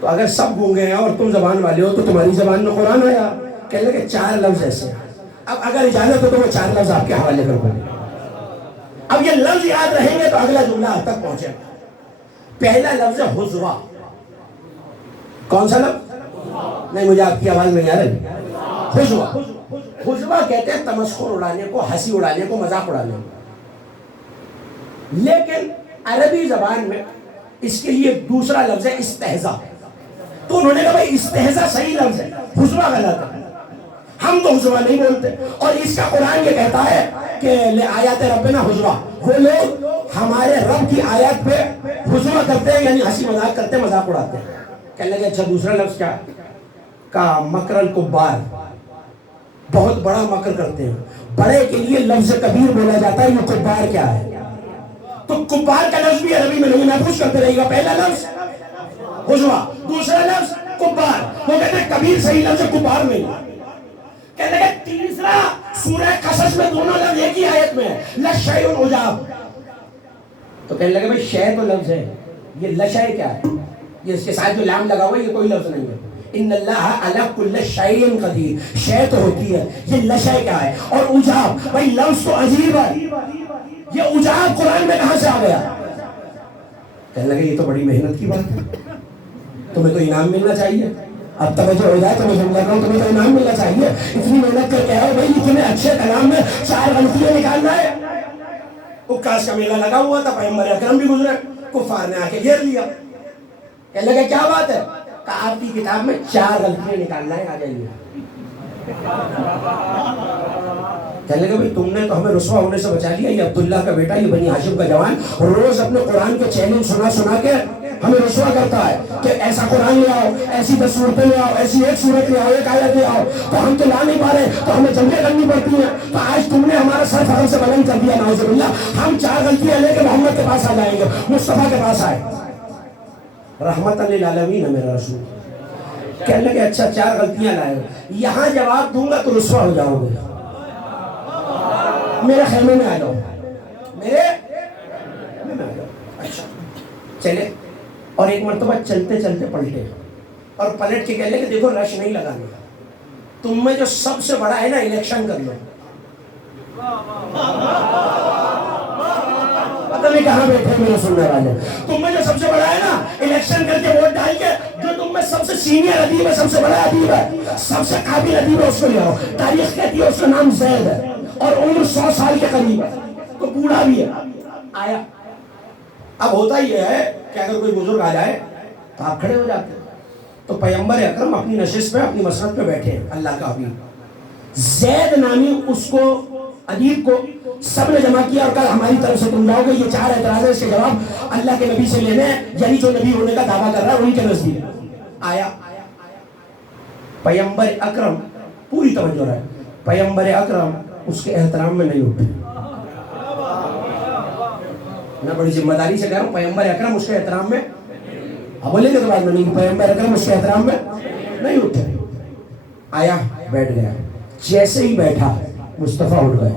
تو اگر سب گونگے ہیں اور تم زبان والے ہو تو تمہاری زبان میں قرآن آیا. کہنے لگے 4 لفظ ایسے ہیں. اب اگر اجازت ہو تو میں 4 لفظ آپ کے حوالے کر دوں. اب یہ لفظ یاد رہیں گے تو اگلا جملہ آپ تک پہنچے. پہلا لفظ ہے حضوہ. کون سا لفظ؟ نہیں, مجھے آپ کی آواز نہیں آ رہی. حضوہ. حضوہ کہتے ہیں تمسخر اڑانے کو, ہنسی اڑانے کو, مذاق اڑانے کو. لیکن عربی زبان میں اس کے لیے دوسرا لفظ ہے استہزاء. تو انہوں نے کہا بھائی استہزاء صحیح لفظ ہے, حضوہ غلط ہے. ہم تو حضوہ نہیں بولتے. اور اس کا قرآن یہ کہتا ہے کہ آیات ربنا حضوہ. وہ لوگ ہمارے رب کی آیات پہ حضوہ کرتے ہیں, یعنی ہنسی مذاق کرتے ہیں, مذاق اڑاتے ہیں. کہنے لگے اچھا دوسرا لفظ کیا؟ کہا مکر الکبار, بہت بڑا مکر کرتے ہیں. بڑے کے لیے لفظ کبیر بولا جاتا ہے. یہ کبار کیا ہے؟ تو کبار کا لفظ بھی عربی میں نہیں, محفوظ کرتے رہے گا. پہلا لفظ حضوہ, دوسرا لفظ کبار. وہ کہتے ہیں کبیر صحیح لفظ ہے, کبار نہیں. کہنے لگے تیسرا سورہ قصص میں دونوں لفظ ایک ہی آیت میں ہے, لشیء عجاب. تو کہنے لگے بھائی شے تو لفظ ہے, یہ لشیء کیا ہے؟ یہ اس کے ساتھ جو لام لگا ہوا ہے یہ کوئی لفظ نہیں ہے. ان اللہ علی کل شیء قدیر, شے تو ہوتی ہے, یہ لشیء کیا ہے؟ اور عجاب, بھائی لفظ تو عجیب ہے, یہ عجاب قرآن میں کہاں سے آ گیا؟ کہنے لگے یہ تو بڑی محنت کی بات ہے, تمہیں تو انعام ملنا چاہیے. اب توجہ ہو جائے تو میں سمجھ رہا ہوں تمہیں تو انعام ملنا چاہیے. اتنی محنت کر کے آؤ بھائی, تمہیں اچھے کلام میں 4 غلطیاں نکالنا ہے. عکاس کا میلہ لگا ہوا تھا, پیغمبر اکرم بھی گزرے, کفار نے آ کے گھیر لیا. کہنے لگے کیا بات ہے؟ کہا آپ کی کتاب میں 4 غلطیاں نکالنا ہے, آ جائیے. کہنے لگے بھائی تم نے تو ہمیں رسوا ہونے سے بچا لیا. یہ عبداللہ کا بیٹا, یہ بنی ہاشم کا جوان, روز اپنے قرآن کے چیلنج سنا سنا کے ہمیں رسوا کرتا ہے کہ ایسا قرآن لے آؤ, ایسی 10 صورتیں لے آؤ, ایسی 1 صورت لے آؤ, 1 آیت لے آؤ. تو ہم تو لا نہیں پا رہے, تو ہمیں جنگیں کرنی پڑتی ہیں. تو آج تم نے ہمارا سر فخر سے بلند کر دیا, نعوذ باللہ. ہم 4 غلطیاں لے کے محمد کے پاس آ جائیں گے, مصطفیٰ کے پاس آئے. رحمت للعالمین ہے میرا رسول. کہنے لگے اچھا 4 غلطیاں لائے, یہاں جواب دوں گا تو رسوا ہو جاؤ گے, میرے خیمے میں آ جاؤ, میرے خیمے میں آ جاؤ. اچھا چلے, اور ایک مرتبہ چلتے چلتے پلٹے, اور پلٹ کے کہہ لے کہ دیکھو رش نہیں لگانا, تم میں جو سب سے بڑا ہے نا الیکشن کر لو. پتہ نہیں کہاں بیٹھے میرے سننے والے, تم میں جو سب سے بڑا ہے نا الیکشن کر کے ووٹ ڈال کے, جو تم میں سب سے سینئر ادیب ہے, سب سے بڑا ادیب ہے, سب سے قابل ادیب ہے, اس کو لے آؤ. تاریخ کہتی ہے اس کا نام زید ہے, اور عمر 100 سال کے قریب ہے, تو بوڑھا بھی ہے. آیا. اب ہوتا یہ ہے کہ اگر کوئی بزرگ آ جائے تو آپ کھڑے ہو جاتے ہیں. تو پیغمبر اکرم اپنی نشست پہ, اپنی مسند پہ بیٹھے ہیں, اللہ کا حبیب. زید نامی اس کو ادیب کو سب نے جمع کیا اور کہا ہماری طرف سے تم جاؤ گے, یہ 4 اعتراض ہے, اس کے جواب اللہ کے نبی سے لینے ہیں, یعنی جو نبی ہونے کا دعویٰ کر رہا ہے ان کے نزدیک. آیا. پیغمبر اکرم, پوری توجہ رہے, پیغمبر اکرم اس کے احترام میں نہیں اٹھے. میں بڑی ذمہ داری سے کہہ رہا ہوں, پیغمبر اکرم اس کے احترام میں, اب بولیں گے تو بات میں نہیں, پیغمبر اکرم اس کے احترام میں نہیں اٹھے. آیا, بیٹھ گیا. جیسے ہی بیٹھا مصطفیٰ اٹھ گئے.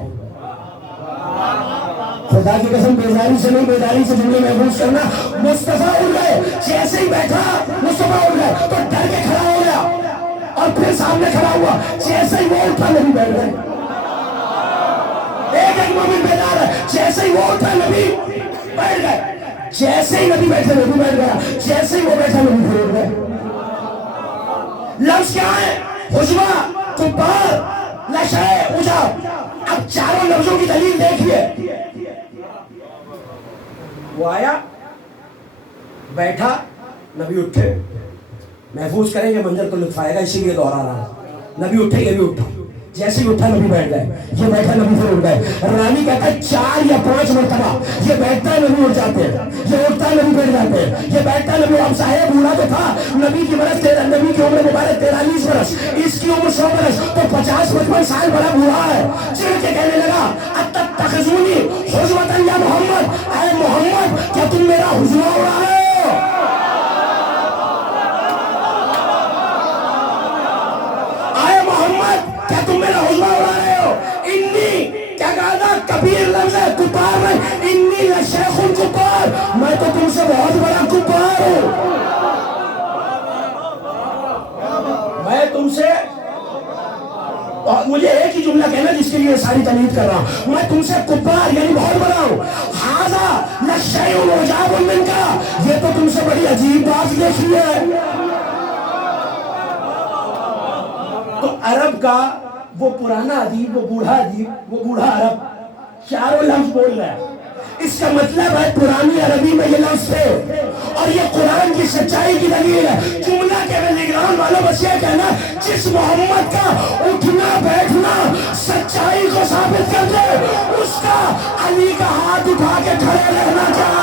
خدا کی قسم بیداری سے نہیں, بیداری سے جملے محفوظ کرنا. مصطفیٰ اٹھ گئے, جیسے ہی بیٹھا مصطفیٰ اٹھ گئے, تو ڈر کے کھڑا ہو گیا اور پھر سامنے کھڑا ہوا. جیسے ہی وہ اٹھا نبی بیٹھ گئے. ایک مومن بیدار ہے, جیسے ہی وہ اٹھا نبی بیٹھ گئے, جیسے ہی نبی بیٹھے نبی بیٹھ گیا, جیسے ہی وہ بیٹھا نبی پھر اٹھ گئے. لفظ کیا ہے؟ حجوہ, کبار, لشیء, عجاب. اب 4 لفظوں کی دلیل دیکھیے. وہ آیا, بیٹھا, نبی اٹھے. محفوظ کریں گے منظر تو لطف آئے گا, اسی لیے دوہرا رہا. نبی اٹھے, یہ بھی اٹھا. جیسے ہی اٹھا نبی بیٹھ گئے, یہ بیٹھا نبی پھر اٹھ گئے. راوی کہتا ہے 4 یا 5 مرتبہ یہ بیٹھتا ہے نبی اٹھ جاتے ہیں, یہ اٹھتا ہے نبی بیٹھ جاتے ہیں, یہ بیٹھتا ہے نبی. اب صاحب بوڑھا تو تھا, نبی کی برس, نبی کی عمر مبارک 43 برس, اس کی عمر 100 برس, تو 50-55 سال بڑا بوڑھا ہے. چڑھ کے کہنے لگا اتتخذونی حضوۃ یا محمد, اے محمد کیا تم میرا حضوہ اڑا رہے ہو؟ اے محمد کیا تم میرا حضوہ اڑا رہے ہو؟ انی, کیا کہا تھا, کبیر لفظ ہے، کفار نہیں، انی لشیخ کفار، میں تو تم سے بہت بڑا کفار ہوں، میں تم سے، اور مجھے ایک ہی جملہ کہنا جس کے لیے ساری تمہید کر رہا ہوں، میں تم سے کفار یعنی بہت بڑا ہوں، ھذا لشیء عجاب منک، یہ تو تم سے بڑی عجیب بات دیکھی ہے۔ تو عرب کا وہ پرانا ادیب، وہ بوڑھا ادیب، وہ بوڑھا عرب چاروں لفظ بول رہا ہے، اس کا مطلب ہے پرانی عربی میں یہ لفظ تھے، اور یہ قرآن کی سچائی کی دلیل ہے۔ جملہ کے نگران والوں بس یہ کہنا، جس محمد کا اٹھنا بیٹھنا سچائی کو ثابت کر دے، اس کا علی کا ہاتھ اٹھا کے کھڑے رہنا چاہے۔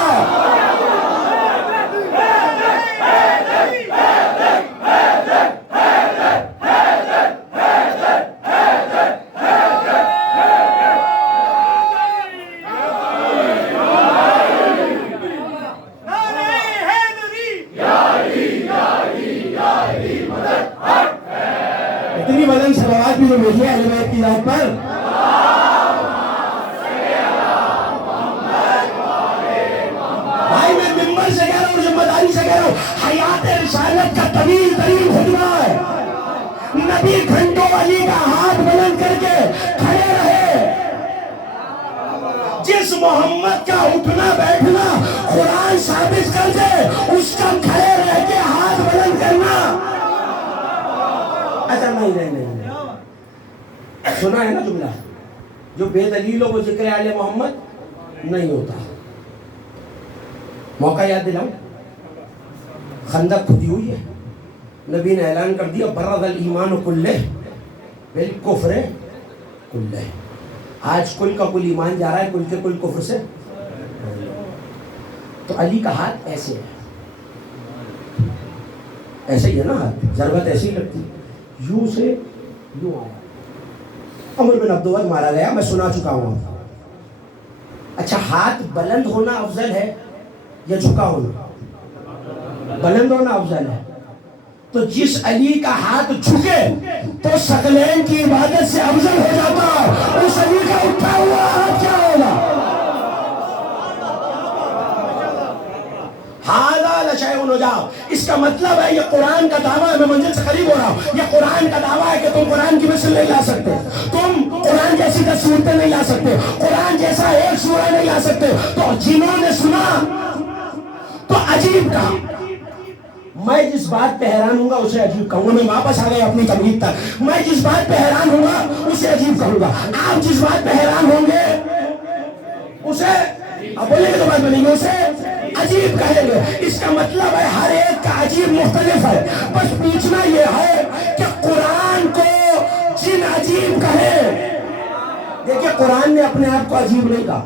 اتنی بلند صلوات بھی تو ملی ہے اہل بیت کی ذات پر۔ بھائی میں ممبر سے کہہ رہا ہوں، ذمہ داری سے کہہ رہا ہوں، حیات رسالت کا طویل ترین خطبہ ہے، نبی گھنٹوں علی کا ہاتھ بلند کر کے کھڑے رہے۔ جس محمد کا اٹھنا بیٹھنا قرآن ثابت کر دے، اس کا کھڑے رہ کے ہاتھ بلند کرنا۔ اچھا نہیں، سنا ہے نا جملہ، جو بے دلیل ہو وہ ذکر آل محمد نہیں ہوتا۔ موقع یاد دلاؤں، خندق کھدی ہوئی ہے، نبی نے اعلان کر دیا برد الایمان کلہ بالکفر کلہ، آج کل کا کل ایمان جا رہا ہے کل کے کل کفر سے۔ تو علی کا ہاتھ ایسے ہے، ایسے ہی ہے نا، ہاتھ ضربت ایسی ہی لگتی، یوں سے یوں آیا۔ عمر بن عبدالود مارا گیا، میں سنا چکا ہوں۔ اچھا ہاتھ بلند ہونا افضل ہے یا جھکا ہونا؟ بلند ہونا افضل ہے۔ تو جس علی کا ہاتھ جھکے تو ثقلین کی عبادت سے افضل ہو جاتا، اس علی کا اٹھا ہوا ہاتھ کیا ہوگا؟ ھذا لشیء عجاب، اس کا مطلب ہے یہ قرآن کا دعویٰ ہے، میں منزل سے قریب ہو رہا ہوں، یہ قرآن کا دعویٰ ہے کہ تم قرآن کی مثل نہیں لا سکتے، تم قرآن جیسی 10 صورتیں نہیں لا سکتے، قرآن جیسا ایک سورہ نہیں لا سکتے۔ تو جنہوں نے سنا تو عجیب کہا، میں جس بات پہ حیران ہوں گا اسے عجیب کہوں گا۔ میں واپس آ گیا اپنی تمہید تک، میں جس بات پہ حیران ہوں گا اسے عجیب کہوں گا، آپ جس بات پہ حیران ہوں گے اسے، اب بولیں گے تو بات بنیں گے، اسے عجیب کہیں گے۔ اس کا مطلب ہے ہر ایک کا عجیب مختلف ہے، بس پوچھنا یہ ہے کہ قرآن کو جن عجیب کہے، دیکھیں قرآن نے اپنے آپ کو عجیب نہیں کہا،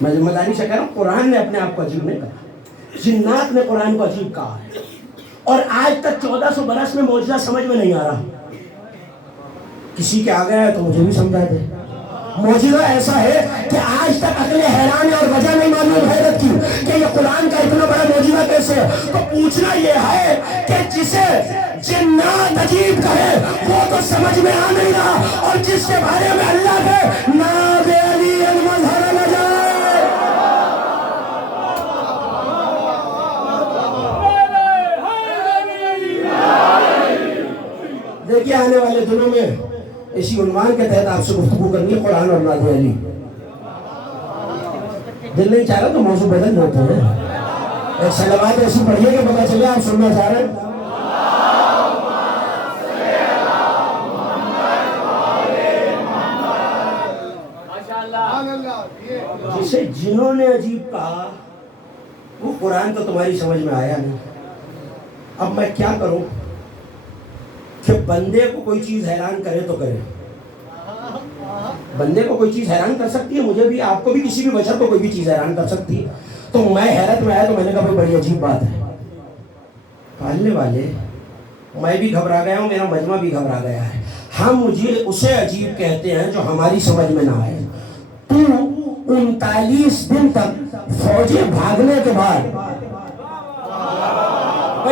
میں ذمہ داری سے کہہ رہا ہوں، قرآن نے اپنے آپ کو عجیب نہیں کہا، جنات نے قرآن کو عجیب کہا ہے، اور آج تک 1400 برس میں معجزہ سمجھ میں نہیں آ رہا۔ کسی کے آگے ہے تو مجھے بھی سمجھا دے۔ معجزہ ایسا ہے کہ آج تک عقل حیران ہے اور وجہ نہیں معلوم حیرت کی کہ یہ قرآن کا اتنا بڑا معجزہ کیسے ہے۔ تو پوچھنا یہ ہے کہ جسے جنات عجیب کہے وہ تو سمجھ میں آ نہیں رہا، اور جس کے بارے میں اللہ کے ناب علی المظہر نہ جائے۔ دیکھیے آنے والے دنوں میں اسی عنوان کے تحت آپ سے گفتگو کرنی ہے، قرآن اور نعت علی۔ دل نہیں چاہ رہا تو موضوع بدل دیتے ہیں، ایک صلوات ایسی پڑھیے کہ پتہ چلے آپ سننا چاہ رہے ہیں۔ جسے جنہوں نے عجیب کہا وہ قرآن تو تمہاری سمجھ میں آیا نہیں۔ اب میں کیا کروں کہ بندے کو کوئی چیز حیران کرے تو کرے، بندے کو کوئی چیز حیران کر سکتی ہے، مجھے بھی، آپ کو بھی، کسی بھی بشر کو کوئی بھی چیز حیران کر سکتی ہے۔ تو میں حیرت میں آیا تو میں نے کہا بھائی بڑی عجیب بات ہے۔ پالنے والے، میں بھی گھبرا گیا ہوں، میرا مجمع بھی گھبرا گیا ہے، ہم مجھے اسے عجیب کہتے ہیں جو ہماری سمجھ میں نہ آئے۔ تو 39 دن تک فوجیں بھاگنے کے بعد،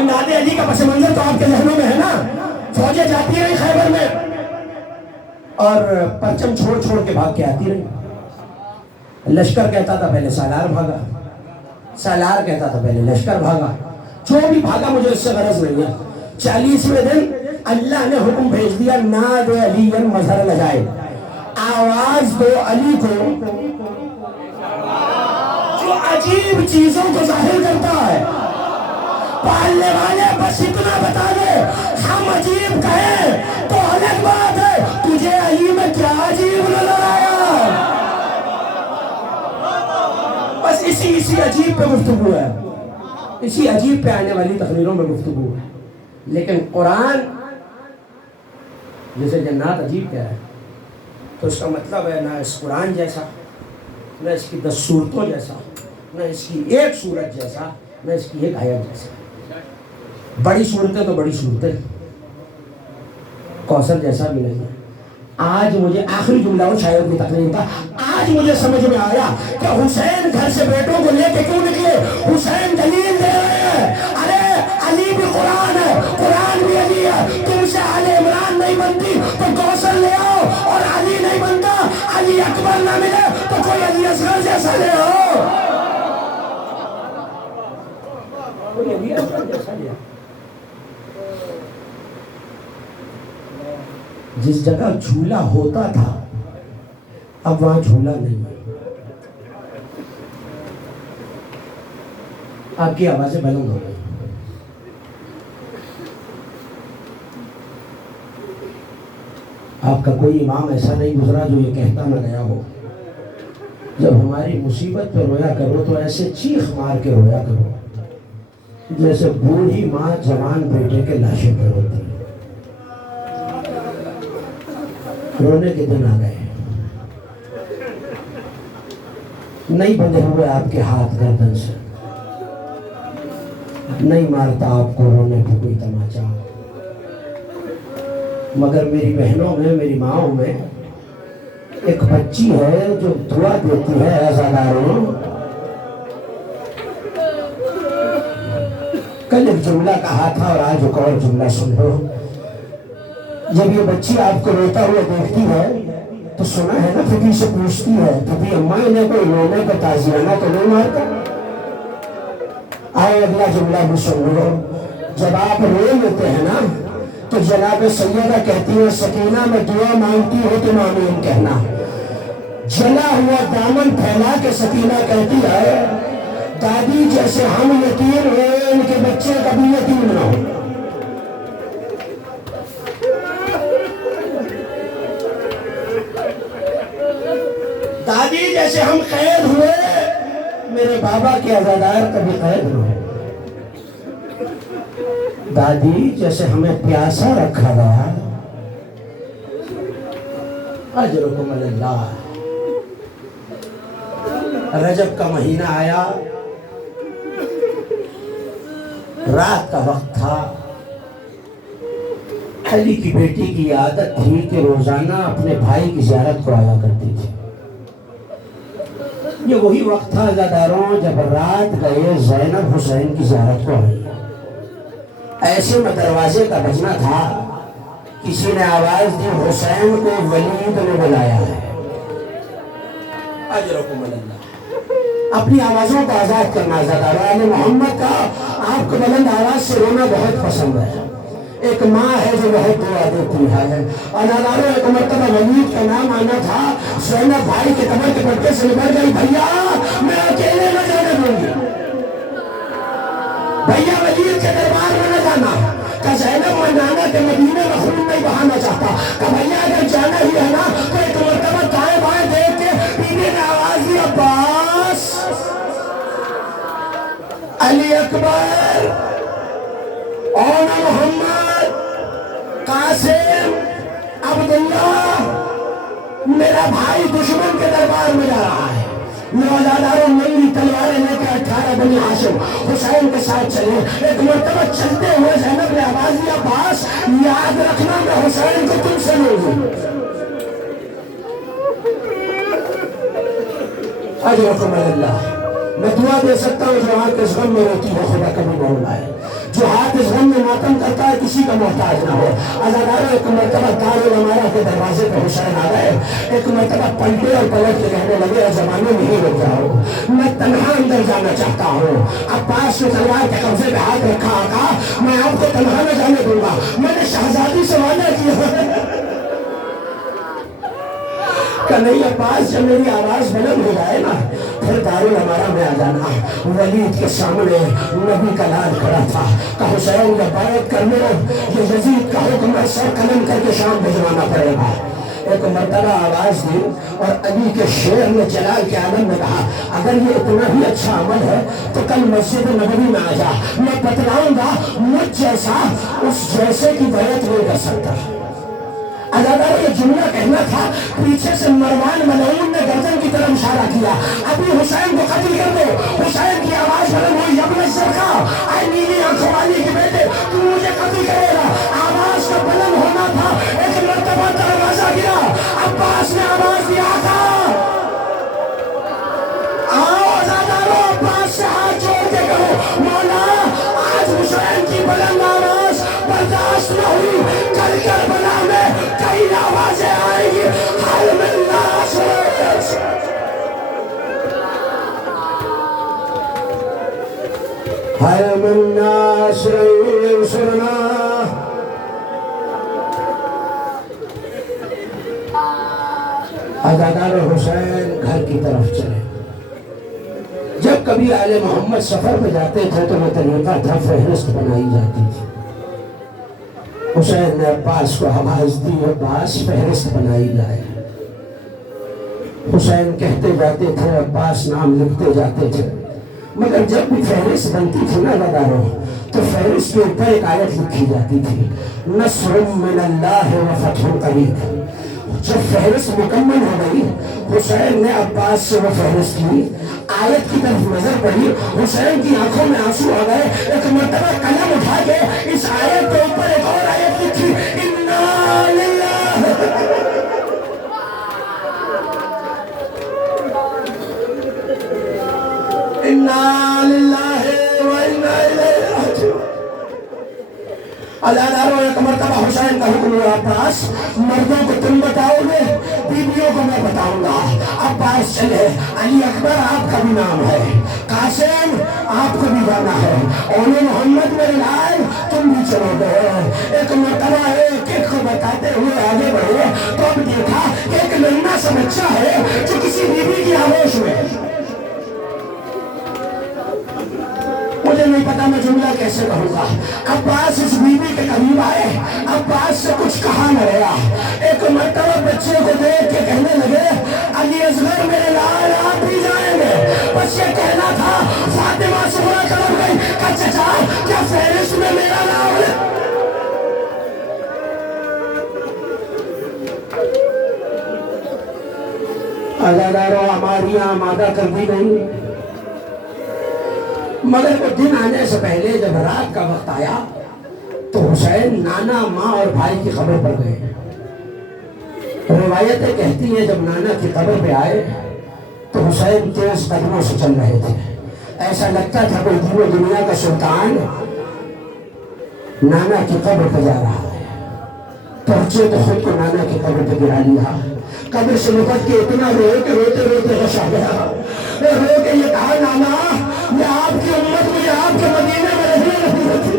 ناد علی کا پس منظر تو آپ کے ذہنوں میں ہے نا، فوجیں جاتی رہی خیبر میں، اور پرچم چھوڑ چھوڑ کے بھاگ کے آتی رہی. لشکر کہتا تھا پہلے سالار بھاگا، سالار کہتا تھا پہلے لشکر بھاگا، جو بھی بھاگا مجھے اس سے غرض نہیں ہے. 40ویں دن اللہ نے حکم بھیج دیا ناد علی مظہر لجائے، آواز دو علی کو جو عجیب چیزوں کو ظاہر کرتا ہے. پالنے والے بس اتنا بتا دے ہم عجیب کہیں تو الگ بات ہے، تجھے علی میں کیا عجیب نظر آیا؟ بس اسی عجیب پہ گفتگو ہے، اسی عجیب پہ آنے والی تقریروں میں گفتگو ہے. لیکن قرآن جسے جنات عجیب کہہ رہا ہے تو اس کا مطلب ہے نہ اس قرآن جیسا، نہ اس کی 10 صورتوں جیسا، نہ اس کی ایک صورت جیسا، نہ اس کی ایک آیت جیسا. بڑی صورتیں تو بڑی صورتیں، کوثر جیسا بھی نہیں ہے. آج مجھے آخری جملہ ہوں شاید کی تقریر کا، آج مجھے سمجھ میں آیا کہ حسین گھر سے بیٹوں کو لے کے کیوں نکلے. حسین دلیل دے رہے ہیں ارے علی بھی قرآن ہے، قرآن بھی علی ہے. تم سے آل عمران نہیں بنتی تو کوثر لے آؤ، اور علی نہیں بنتا، علی اکبر نہ ملے تو کوئی علی اصغر جیسا لے آؤ، کوئی علی اصغر جیسا لے آؤ. جس جگہ جھولا ہوتا تھا اب وہاں جھولا نہیں ہے. آپ کی آوازیں بلند ہو گئی. آپ کا کوئی امام ایسا نہیں گزرا جو یہ کہتا نہ گیا ہو جب ہماری مصیبت پہ رویا کرو تو ایسے چیخ مار کے رویا کرو جیسے بوڑھی ماں جوان بیٹے کے لاشوں پہ روتی. رونے کے دن آ گئے، نہیں بندھے ہوئے آپ کے ہاتھ گردن سے، نہیں مارتا آپ کو رونے پہ کوئی تماچا. مگر میری بہنوں میں، میری ماؤں میں ایک بچی ہے جو دعا دیتی ہے عزاداروں. کل ایک جملہ کہا تھا اور آج ایک اور جملہ سن لو. جب یہ بچی آپ کو روتا ہوا دیکھتی ہے تو سنا ہے نا پھپھی سے پوچھتی ہے پھپھی اماں انہیں کوئی رونے کا تعزیانہ تو نہیں مارتا؟ آئے اگلا جملہ بھی سن لو. جب آپ رو لیتے ہیں نا تو جناب سیدہ کہتی ہے سکینہ میں دعا مانگتی ہو تم آمین کہنا. جلا ہوا دامن پھیلا کے سکینہ کہتی ہے دادی جیسے ہم یتیم ہوئے ان کے بچے کبھی یتیم نہ ہو. دادی جیسے ہم قید ہوئے میرے بابا کے عزادار کبھی قید نہ ہو. دادی جیسے ہمیں پیاسا رکھا گیا اجرکم اللہ. رجب کا مہینہ آیا، رات کا وقت تھا. علی کی بیٹی کی عادت تھی کہ روزانہ اپنے بھائی کی زیارت کو آیا کرتی تھی. یہ وہی وقت تھا عزاداروں جب رات گئے زینب حسین کی زیارت کو آئی. ایسے میں دروازے کا بجنا تھا، کسی نے آواز دی حسین کو ولید نے بلایا ہے. اجرکم اللہ. اپنی آوازوں کو آزاد کرنا عزاداروں. آل محمد کا آپ کو بلند آواز سے رونا بہت پسند ہے. ایک ماں ہے جو بہت دعا دیتی ہے. اور عزاداروں ایک مرتبہ ولید کا نام آنا تھا، زینب بھائی کے کمر کے پٹے سے نکل گئی بھیا میں اکیلے نہ جانے دوں گی، بھیا ولید کے دربار میں نہ جانا. کہ زینب میں نانا کے مدینے میں خون نہیں بہانا چاہتا. کہ بھیا اگر جانا ہی ہے نا تو ایک مرتبہ دائیں بائیں دیکھ کے بیوی نے آواز دی عباس، علی اکبر، اونا محمد، قاسم، عبداللہ، میرا بھائی دشمن کے دربار میں جا رہا ہے. نوزاداروں نئی تلواریں لے کے 18 بنی ہاشم حسین کے ساتھ چلے. ایک مرتبہ چلتے ہوئے زینب نے آواز دیا عباس یاد رکھنا میں حسین کو تم سے لوں گی. اجرکم اللہ. میں دعا دے سکتا ہوں جو آنکھ اس غم میں روتی ہے خدا کبھی نہ رلائے. جو ہاتھ اس غم میں ماتم کرتا ہے کسی کا محتاج نہ ہو. عزادارو ایک مرتبہ دارالامارہ کے دروازے پہ حسین آ گئے. ایک مرتبہ پلٹے اور پلٹ کے کہنے لگے زمانے میں ہی رک جاؤ, میں تنہا اندر جانا چاہتا ہوں. عباس نے تلوار کے قبضے پہ ہاتھ رکھا, آقا میں آپ کو تنہا نہ جانے دوں گا, میں نے شہزادی سے وعدہ کیا کہ نہیں عباس جب میری آواز بلند ہو جائے نا پھر دارالامارہ میں آ جانا. ولید کے سامنے نبی کا لال کھڑا تھا کہ حسین جب بیعت کر لو یہ یزید کا حکم ہے سر قلم کر کے شام بھجوانا پڑے گا. ایک مرتبہ آواز دی اور علی کے شعر نے جلال کے عالم میں کہا اگر یہ اتنا ہی اچھا عمل ہے تو کل مسجد نبوی میں آ جا, میں بتلاؤں گا مجھ جیسا اس جیسے کی بیعت نہیں کر سکتا. عزادارو یہ جملہ کہنا تھا, پیچھے سے مروان ملعون نے گردن کی طرف اشارہ کیا, ابھی حسین کو قتل کر دو. حسین کی آواز بلند ہوئی, ابن الزرقاء, اے نیلی آنکھوں والی کے بیٹے, تو مجھے قتل کرے گا. آواز کا بلند ہونا تھا, ایک مرتبہ دروازہ گرا. عباس نے آواز دیا, آقا آؤ. عزادارو عباس سے ہاتھ جوڑ کے کہو مولا آج حسین کی بلند آواز برداشت نہ ہوئی, کل کربلا میں کئی آوازیں آئیں گی. حل من ناصر, حل من ناصر انصرنا. عزادار حسین گھر کی طرف چلے. جب کبھی آل محمد سفر پہ جاتے تھے تو وہ طریقہ تھا فہرست بنائی جاتی تھی. حسین نے عباس کو آواز دی, عباس فہرست بنائی لائے. حسین کہتے جاتے تھے, عباس نام لکھتے جاتے تھے. مگر جب بھی فہرست بنتی تھی نا عزادارو تو فہرست کے اوپر ایک آیت لکھی جاتی تھی, نصر من اللہ و فتح قریب. جب فہرست مکمل ہو گئی حسین نے عباس سے وہ فہرست لی, آیت کی طرف نظر پڑی, حسین کی آنکھوں میں آنسو آ گئے. ایک مرتبہ قلم اٹھا کے اس آیت کے اوپر ایک اور آیت لکھی, انا للہ انا للہ و انا الیہ راجعون. عزادارو ایک مرتبہ حسین کا حکم ہوا, عباس مردوں کو تم بتاؤ گے, بیویوں کو میں بتاؤں گا. عباس چلے, علی اکبر آپ کا بھی نام ہے, قاسم آپ کو بھی جانا ہے, اول محمد میرے لال تم بھی چلو گے. ایک مرتبہ ایک ایک کو بتاتے ہوئے آگے بڑھے تو اب دیکھا کہ ایک ننھا سا بچہ ہے جو کسی بیوی کی آغوش میں. مجھے نہیں پتا میں جملہ کیسے کہوں گا. عباس اس بیوی کے قریب آئے, عباس سے کچھ کہا نہ رہا. ایک مرتبہ بچے کو دیکھ کے کہنے لگے, علی اصغر میرے لال آپ بھی جائیں گے. بس یہ کہنا تھا, فاطمہ سغرا طرف گئی, کہ چچا کیا فہرست میں میرا نام ہے؟ عزادارو ہماری آمادہ کر دی گئی. مگر وہ دن آنے سے پہلے جب رات کا وقت آیا تو حسین نانا, ماں اور بھائی کی قبر پر گئے. روایتیں کہتی ہیں جب نانا کی قبر پہ آئے تو حسین تیز قدموں سے چل رہے تھے. ایسا لگتا تھا کوئی دین و دنیا کا سلطان نانا کی قبر پہ جا رہا ہے. پہنچے تو خود کو نانا کی قبر پہ گرا لیا. قبر سے لپٹ کے اتنا روئے کہ روتے روتے غش آ گیا. رو کے یہ کہا, نانا یہ آپ کی امت مجھے آپ کے مدینے میں رہنے نہیں ہوتی.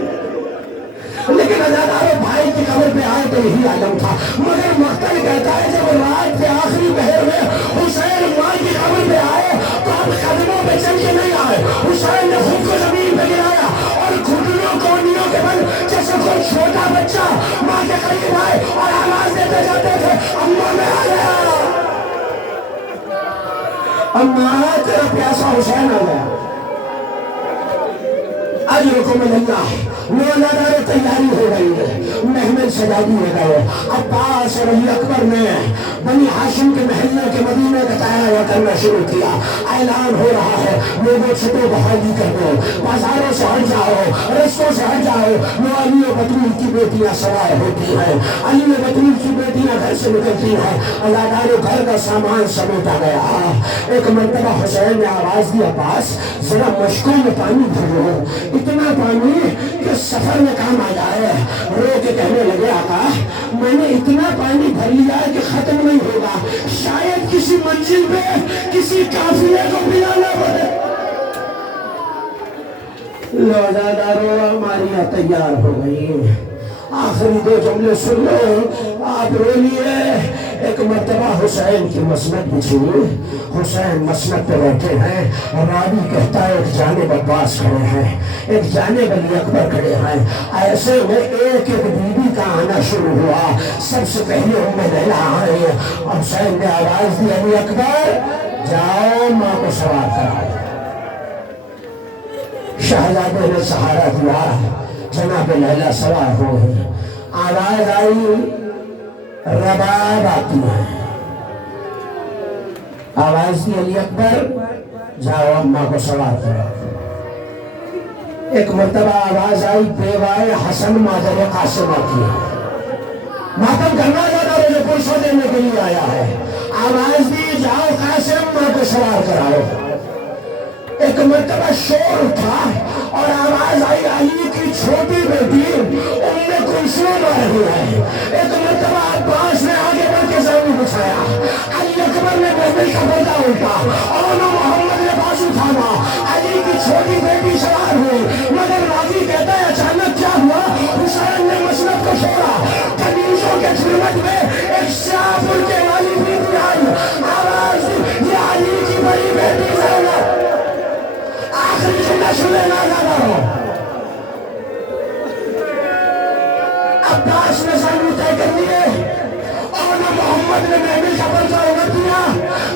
لیکن عزادارو بھائی کی قبر پہ آئے تو یہی عالم تھا. مگر مقتل کہتا ہے جب رات کے آخری پہر میں حسین ماں کی قبر پہ آئے تو آپ قدموں پہ چل کے نہیں آئے. حسین نے خود کو زمین پہ گرایا اور گھٹنوں کونیوں کے بل جیسے کوئی چھوٹا بچہ ماں کے قریب آئے اور آواز دیتے جاتے تھے, اماں میں آ گیا, اماں تیرا پیاسا حسین آ گیا. اجرکم اللہ. تیاری ہو گئی ہے, محمل سجادی ہو گئے. عباس اور علی اکبر نے بنی ہاشم کے محلے کے مدینے کا دائرہ کرنا شروع کیا. اعلان ہو رہا ہے لوگوں چھٹو بحالی کر دو, بازاروں سے ہٹ جاؤ, رستوں سے ہٹ جاؤ. وہ علی و بطول کی بیٹیاں سوار ہوتی ہیں, علی و بطول کی بیٹیاں گھر سے نکلتی ہیں. ازادارو گھر کا سامان سمیٹا گیا. ایک مرتبہ حسین نے آواز دی عباس ذرا مشکوں میں پانی بھرو, اتنا پانی کہ سفر میں کام آ جائے. رو کے کہنے لگے آقا میں نے اتنا پانی بھر لیا ہے کہ ختم نہیں ہوگا, شاید کسی منزل پہ کسی قافلے کو پلانا پڑے. روزادارو ہماری تیار ہو گئی. آخری دو جملے سن لو, آپ رو لیے. ایک مرتبہ حسین کی مسند بچھی, حسین مسند پہ بیٹھے ہیں. راوی کہتا ہے ایک جانب عباس کھڑے ہیں, ایک جانب علی اکبر کھڑے ہیں. ایسے میں ایک ایک بیوی کا آنا شروع ہوا. سب سے پہلے ام لیلا آئی. حسین نے آواز دی علی اکبر جاؤ ماں کو سوار کراؤ. شہزادے نے سہارا دیا, جناب لیلا سوار ہوئے. آواز آئی رباب آتی ہے. آواز دی علی اکبر جاؤ اماں کو سوار کرو. ایک مرتبہ آواز آئی بیوائے حسن مادر قاسم آتی ہے. ماتم کرنا جاتا ہے جو پرسوں دینے کے لیے آیا ہے. آواز دی جاؤ قاسم ماں کو سوار کراؤ. ایک مرتبہ شور اٹھا اور آواز آئی علی کی چھوٹی بیٹی ام کلثوم آ رہی ہے. ایک مرتبہ عباس نے آگے بڑھ کے زمین بچھایا. علی اکبر نے محفل کا پردہ الٹا اور محمد نے بازو تھاما. علی کی چھوٹی بیٹی سوار ہوئی, مگر راضی کہتا ہے اچانک کیا ہوا. حسین نے مسند کو چھوڑا. کنیزوں کے ظلمت میں ایک سیاہ پھلکے والی بیٹی آئی. آواز یہ علی کی بڑی بیٹی زینب. آخری جملہ سنے نہ زیادہ ہو. عباس نے سامنے طے کر دیے اور محمد نے محمل کا پردہ اڑا دیا.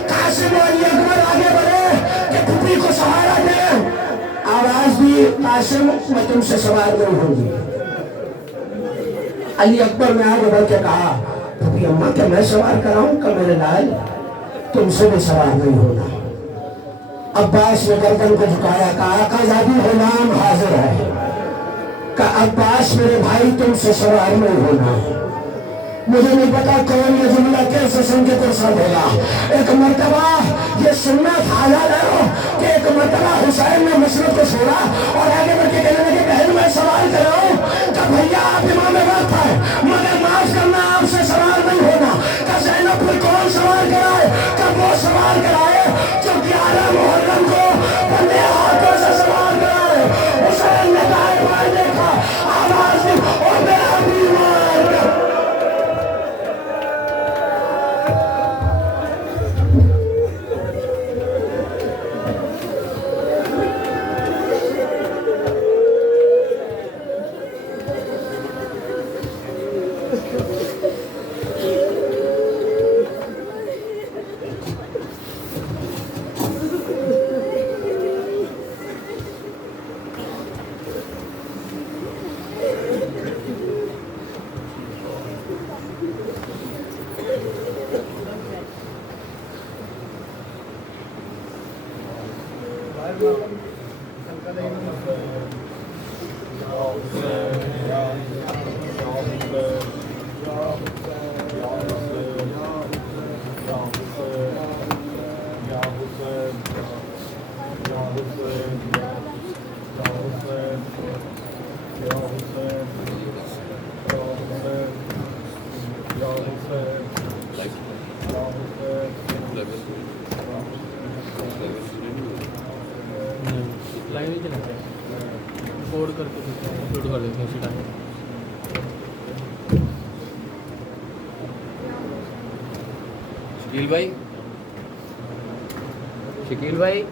قاسم و علی اکبر آگے بڑھے کہ پھوپھی کو سہارا دے. آواز دی قاسم میں تم سے سوار نہیں ہوں گی. علی اکبر نے آگے بڑھ کے کہا پھوپھی اماں کہ میں سوار کراؤں کہ میرے لال تم سے بھی سوار نہیں ہونا. عباس نے گردن کو جھکایا, کہا آقا زادی غلام حاضر ہے. کہا عباس میرے بھائی تم سے سوار نہیں ہونا. مجھے نہیں پتا کون یہ جملہ کیسے سن کے پرساد ہوگا. ایک مرتبہ یہ سننا تھا یاد ہے کہ ایک مرتبہ حسین نے مسند کو چھوڑا اور آگے بڑھ کے کہنے لگے بہن میں سوال کر رہا ہوں کہ بھیا آپ امام وقت ہے مگر معاف کرنا آپ سے سوال نہیں ہونا. کہ زینب پھر کون سوال کرائے؟ کہ وہ سوال کرائے جو 11 محرم کو بندے ہاتھوں سے سوال کرائے. حسین نے دائیں بائیں دیکھا, آواز دی اور میرا بیمار. شکیل بھائی